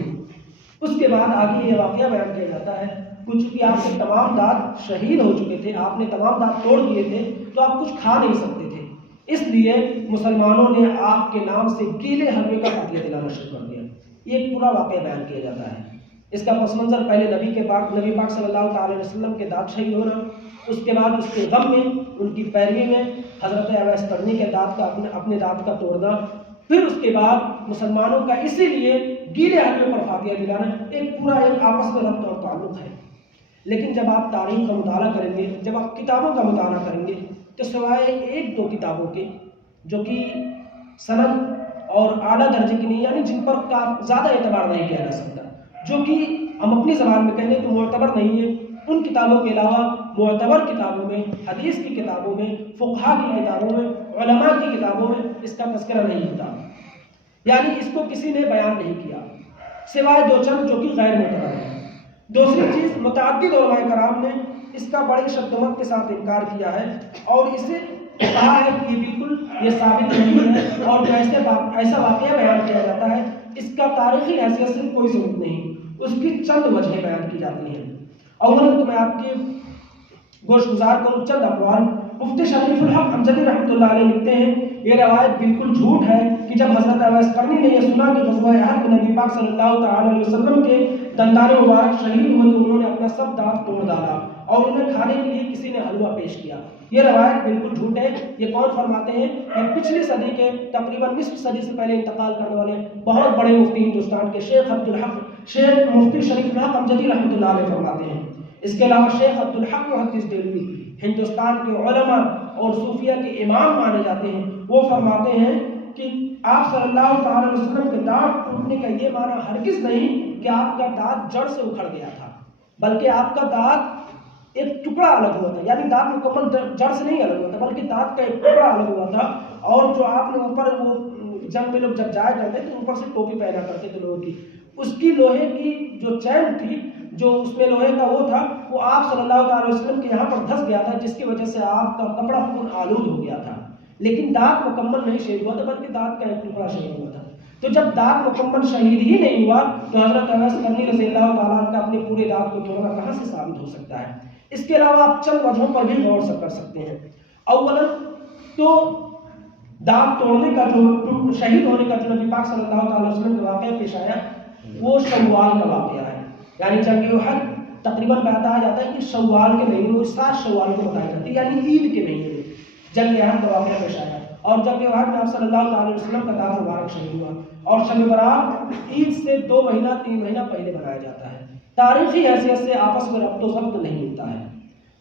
اس کے بعد آگے یہ واقعہ بیان کیا جاتا ہے چونکہ آپ کے تمام دانت شہید ہو چکے تھے، آپ نے تمام دانت توڑ دیے تھے، تو آپ کچھ کھا نہیں سکتے تھے، اس لیے مسلمانوں نے آپ کے نام سے گیلے حلوے کا فاتحہ دلانا شروع کر دیا۔ یہ ایک پورا واقعہ بیان کیا جاتا ہے۔ اس کا پس منظر پہلے نبی پاک صلی اللہ تعالی وسلم کے دانت شہید ہونا، اس کے بعد اس کے غم میں ان کی پیروی میں حضرت اویس قرنی کے دانت کا اپنے دانت کا توڑنا، پھر اس کے بعد مسلمانوں کا اسی لیے گیلے حلوے پر فاتحہ دلانا، ایک پورا ایک آپس میں ربط اور تعلق ہے۔ لیکن جب آپ تاریخ کا مطالعہ کریں گے، جب آپ کتابوں کا مطالعہ کریں گے، تو سوائے ایک دو کتابوں کے جو کہ سند اور اعلیٰ درجے کی نہیں، یعنی جن پر زیادہ اعتبار نہیں کیا جا سکتا، جو کہ ہم اپنی زبان میں کہیں تو معتبر نہیں ہے، ان کتابوں کے علاوہ معتبر کتابوں میں، حدیث کی کتابوں میں، فقہا کی کتابوں میں، علماء کی کتابوں میں اس کا تذکرہ نہیں ہوتا، یعنی اس کو کسی نے بیان نہیں کیا سوائے دو چند جو کہ غیر معتبر ہیں۔ دوسری چیز، متعدد علماء کرام نے اس کا بڑے شد و مت کے ساتھ انکار کیا ہے اور اسے کہا ہے کہ یہ بالکل یہ ثابت نہیں ہے، اور جو ایسا واقعہ بیان کیا جاتا ہے اس کا تاریخی حیثیت سے کوئی ثبوت نہیں، اس کی چند وجہیں بیان کی جاتی ہیں۔ اولاً تو میں آپ کے گوش گزار کروں چند اقوال۔ مفتی شریف الحق امجدی رحمۃ اللہ علیہ لکھتے ہیں یہ روایت بالکل جھوٹ ہے کہ جب حضرت اویس قرنی نے یہ سنا کہ غزوہ احد میں نبی پاک صلی اللہ تعالی علیہ وسلم کے دندان مبارک شہید ہوئے تو انہوں نے اپنا سب دانت توڑ ڈالا اور انہیں کھانے کے لیے کسی نے حلوہ پیش کیا۔ یہ روایت بالکل جھوٹ ہے۔ یہ کون فرماتے ہیں؟ یہ پچھلی صدی کے تقریباً نصف صدی سے پہلے انتقال کرنے والے بہت بڑے مفتی ہندوستان کے شیخ مفتی شریف الحق امجدی رحمۃ اللہ علیہ فرماتے ہیں۔ اس کے علاوہ شیخ عبدالحق محدث دہلوی ہندوستان کے علماء اور صوفیہ کے امام مانے جاتے ہیں، وہ فرماتے ہیں کہ آپ صلی اللہ تعالی علیہ وسلم کے دانت ٹوٹنے کا یہ معنی ہرگز نہیں کہ آپ کا دانت جڑ سے اکھڑ گیا تھا، بلکہ آپ کا دانت ایک ٹکڑا الگ ہوا تھا، یعنی دانت مکمل جڑ سے نہیں الگ ہوا تھا بلکہ دانت کا ایک ٹکڑا الگ ہوا تھا، اور جو آپ نے اوپر وہ جنگ میں لوگ جب جایا کرتے تو اوپر سے ٹوپی پہنا کرتے تھے لوگوں کی، اس کی لوہے کی جو چین تھی، جو اس میں لوہے کا وہ تھا، وہ آپ صلی اللہ علیہ وسلم کے یہاں پر دھس گیا تھا، جس کی وجہ سے آپ کا کپڑا خون آلود ہو گیا تھا، لیکن دانت مکمل نہیں شہید ہوا تھا بلکہ دانت کا ایک ٹکڑا شہید ہوا تھا۔ تو جب دانت مکمل شہید ہی نہیں ہوا تو حضرت اویس قرنی رضی اللہ تعالیٰ عنہ کا اپنے پورے دانت کو توڑنا کہاں سے ثابت ہو سکتا ہے؟ اس کے علاوہ آپ چند وجہوں پر بھی غور کر سکتے ہیں۔ اولاً تو دانت توڑنے کا جو شہید ہونے کا جو نبی پاک صلی اللہ علیہ وسلم کا واقعہ پیش آیا وہ شوال کا واقعہ ہے، یعنی جنگ احد تقریباً بتایا جاتا ہے کہ شوال کے مہینے میں 7 شوال کو بتائی جاتی ہے، یعنی عید کے مہینے میں جنگ احد کا واقعہ پیش آیا، اور جنگ احد میں آپ صلی اللہ علیہ وسلم کا دانت مبارک شہید ہوا، اور شب برات عید سے 2 مہینہ 3 مہینہ پہلے منایا جاتا ہے۔ تاریخی حیثیت سے آپس میں ربط و ضبط نہیں ملتا ہے۔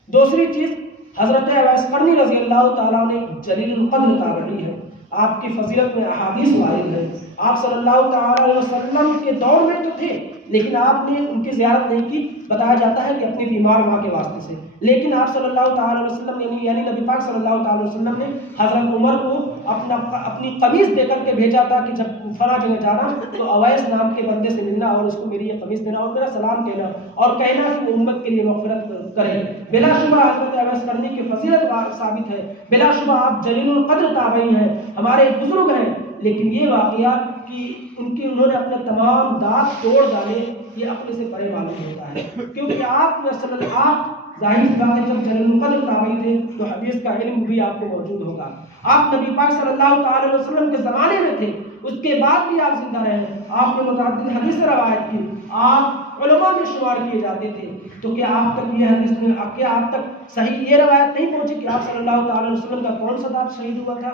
دوسری چیز، حضرت اویس قرنی رضی اللہ تعالیٰ نے جلیل القدر تابعی ہے، آپ کی فضیلت میں احادیث وارد ہے، آپ صلی اللہ تعالیٰ علیہ وسلم کے دور میں تو تھے لیکن آپ نے ان کی زیارت نہیں کی، بتایا جاتا ہے کہ اپنی بیمار ماں کے واسطے سے، لیکن آپ صلی اللہ تعالیٰ علیہ وسلم یعنی نبی پاک صلی اللہ تعالیٰ علیہ وسلم نے حضرت عمر کو اپنی قمیص دے کر کے بھیجا تھا کہ جب فلاں جگہ جانا تو اویس نام کے بندے سے ملنا اور اس کو میری یہ قمیص دینا اور میرا سلام کہنا اور کہنا کہ امت کے لیے مغفرت کریں۔ بلا شبہ حضرت اویس قرنی کی فضیلت ثابت ہے، بلا شبہ آپ جلیل القدر تابعی ہیں، ہمارے بزرگ ہیں، لیکن یہ واقعہ کہ انہوں نے اپنے تمام دانت توڑ ڈالے، یہ اپنے سے پرے معلوم ہوتا ہے، کیونکہ آپ ظاہر سی بات ہے جب جلیل القدر تابعی تھے تو حدیث کا علم بھی آپ کو موجود ہوگا، آپ نبی پاک صلی اللہ تعالی علیہ وسلم کے زمانے میں تھے، اس کے بعد بھی آپ زندہ رہے، آپ نے متعدد حدیث روایت کی، آپ علماء میں شمار کیے جاتے تھے، تو کیا آپ تک یہ حدیث میں کیا آپ تک صحیح یہ روایت نہیں پہنچی کہ آپ صلی اللہ تعالی علیہ وسلم کا کون سا دانت شہید ہوا تھا؟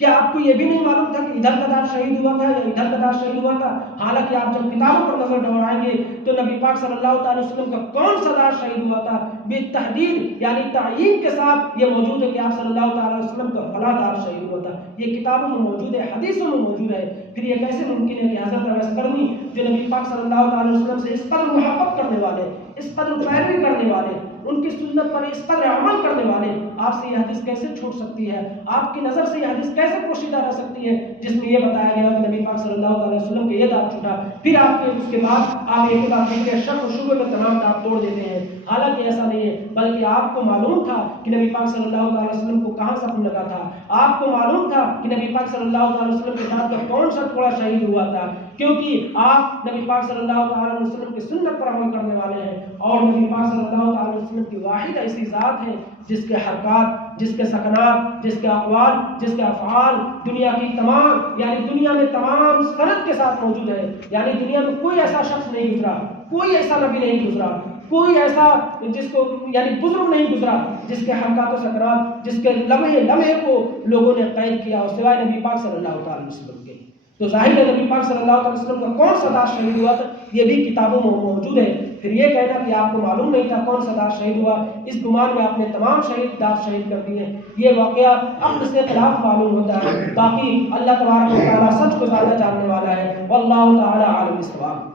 کیا آپ کو یہ بھی نہیں معلوم تھا کہ ادھر کا دانت شہید ہوا تھا یا ادھر کا دانت شہید ہوا تھا؟ حالانکہ آپ جب کتابوں پر نظر دوڑائیں گے تو نبی پاک صلی اللہ تعالی وسلم کا کون سا دانت شہید ہوا تھا بالتحدید یعنی تعیین کے ساتھ یہ موجود ہے کہ آپ صلی اللہ تعالی وسلم کا فلاں دانت شہید ہوا تھا، یہ کتابوں میں موجود ہے، حدیثوں میں موجود ہے۔ پھر یہ کیسے ممکن ہے کہ حضرت اویس قرنی جو نبی پاک صلی اللہ تعالی وسلم سے اس قدر محبت کرنے والے، اس قدر پیروی کرنے والے، ان کی سنت پر اس قدر عمل کرنے والے، آپ سے یہ حدیث کیسے چھوٹ سکتی ہے؟ آپ کی نظر سے یہ حدیث کیسے پوشیدہ رہ سکتی ہے جس میں یہ بتایا گیا کہ نبی پاک صلی اللہ علیہ وسلم کے یہ دانت چھوٹا، پھر آپ کے اس کے بعد آپ ایک بات کہتے ہیں شک و شبہ میں تمام دانت توڑ دیتے ہیں؟ حالانکہ ایسا نہیں ہے، بلکہ آپ کو معلوم تھا کہ نبی پاک صلی اللہ علیہ وسلم کو کہاں زخم لگا تھا، آپ کو معلوم تھا کہ نبی پاک صلی اللہ علیہ وسلم کے دانت کا کون سا ٹکڑا شہید ہوا تھا، کیونکہ آپ نبی پاک صلی اللہ علیہ وسلم کی سنت پر عمل کرنے والے ہیں، اور نبی پاک صلی اللہ علیہ وسلم کی واحد ایسی ذات ہے جس کے حرکات، جس کے سکنات، جس کے اقوال، جس کے افعال دنیا کی تمام یعنی دنیا میں تمام سند کے ساتھ موجود ہے، یعنی دنیا میں کوئی ایسا شخص نہیں گزرا، کوئی ایسا نبی نہیں گزرا، کوئی ایسا جس کو یعنی بزرگ نہیں گزرا جس کے حرکات و سکنات، جس کے لمحے کو لوگوں نے قید کیا اور سوائے نبی پاک صلی اللہ تعالی وسلم کے۔ تو ظاہر ہے نبی پاک صلی اللہ علیہ وسلم کا کون سا دانت شہید ہوا تھا یہ بھی کتابوں میں موجود ہے، پھر یہ کہنا کہ آپ کو معلوم نہیں تھا کون سا دانت شہید ہوا، اس گمان میں آپ نے تمام دانت شہید کر دیے، یہ واقعہ عقل سے خلاف معلوم ہوتا ہے۔ باقی اللہ تبارک و تعالیٰ سچ کو زیادہ جاننے والا ہے، واللہ تعالیٰ عالم بالصواب۔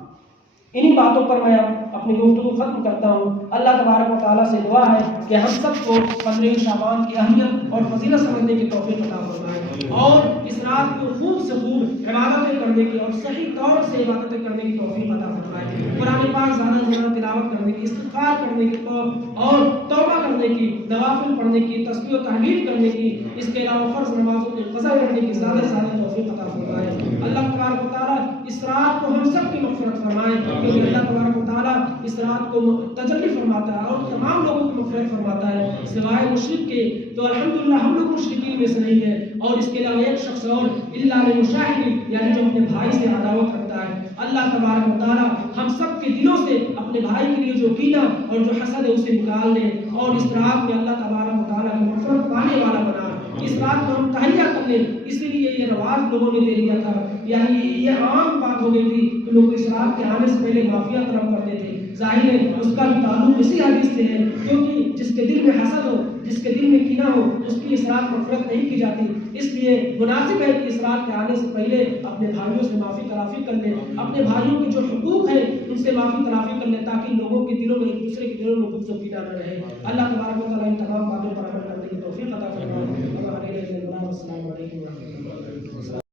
انہی باتوں پر میں اپنی گفتگو ختم کرتا ہوں۔ اللہ تبارک و تعالیٰ سے دعا ہے کہ ہم سب کو 15 شعبان کی اہمیت اور فضیلت سمجھنے کی توفیق عطا فرمائے اور اس رات کو خوب سے خوب عبادتیں کرنے کی اور صحیح طور سے عبادتیں کرنے کی توفیق عطا فرمائے، قرآن پاک زیادہ سے زیادہ تلاوت کرنے کی، استغفار کرنے کی اور توبہ کرنے کی، نوافل پڑھنے کی، تسبیح و تحلیل کرنے کی، اس کے علاوہ فرض نمازوں کی قضا کرنے کی زیادہ سے زیادہ توفیق عطا فرمائے۔ اللہ تبارک و تعالیٰ اس رات کو ہم سب کی مغفرت فرمائے، کیونکہ اللہ تبارک و تعالیٰ اس رات کو تجلی فرماتا ہے اور تمام لوگوں کی مغفرت فرماتا ہے سوائے مشرک کے، تو الحمدللہ ہم لوگ مشرکین میں سے نہیں ہیں، اور اس کے علاوہ ایک شخص اور الا للمشاہد یعنی جو اپنے بھائی سے عداوت رکھتا ہے۔ اللہ تبارک و تعالیٰ ہم سب کے دلوں سے اپنے بھائی کے لیے جو کینہ اور جو حسد ہے اسے نکال دے، اور اس رات میں اللہ تبارک و تعالیٰ کی مغفرت پانے والا بنا۔ اس رات کو ہم تہیہ کر لیں، اسی لیے یہ رواج لوگوں نے دے دیا تھا، یعنی یہ عام بات ہو گئی تھی کہ لوگ اس رات کے آنے سے پہلے معافیہ طلب کرتے تھے۔ ظاہر ہے اس کا بھی تعلق اسی حدیث سے ہے، کیونکہ جس کے دل میں حسد ہو، جس کے دل میں کینہ ہو، اس کی اس رات مغفرت نہیں کی جاتی، اس لیے مناسب ہے کہ اس رات کے آنے سے پہلے اپنے بھائیوں سے معافی تلافی کر لیں، اپنے بھائیوں کے جو حقوق ہیں ان سے معافی تلافی کر لیں، تاکہ لوگوں کے دلوں میں ایک دوسرے کے دلوں میں بغض و کینہ نہ رہے۔ اللہ تبارک و تعالیٰ ان تمام باتوں پر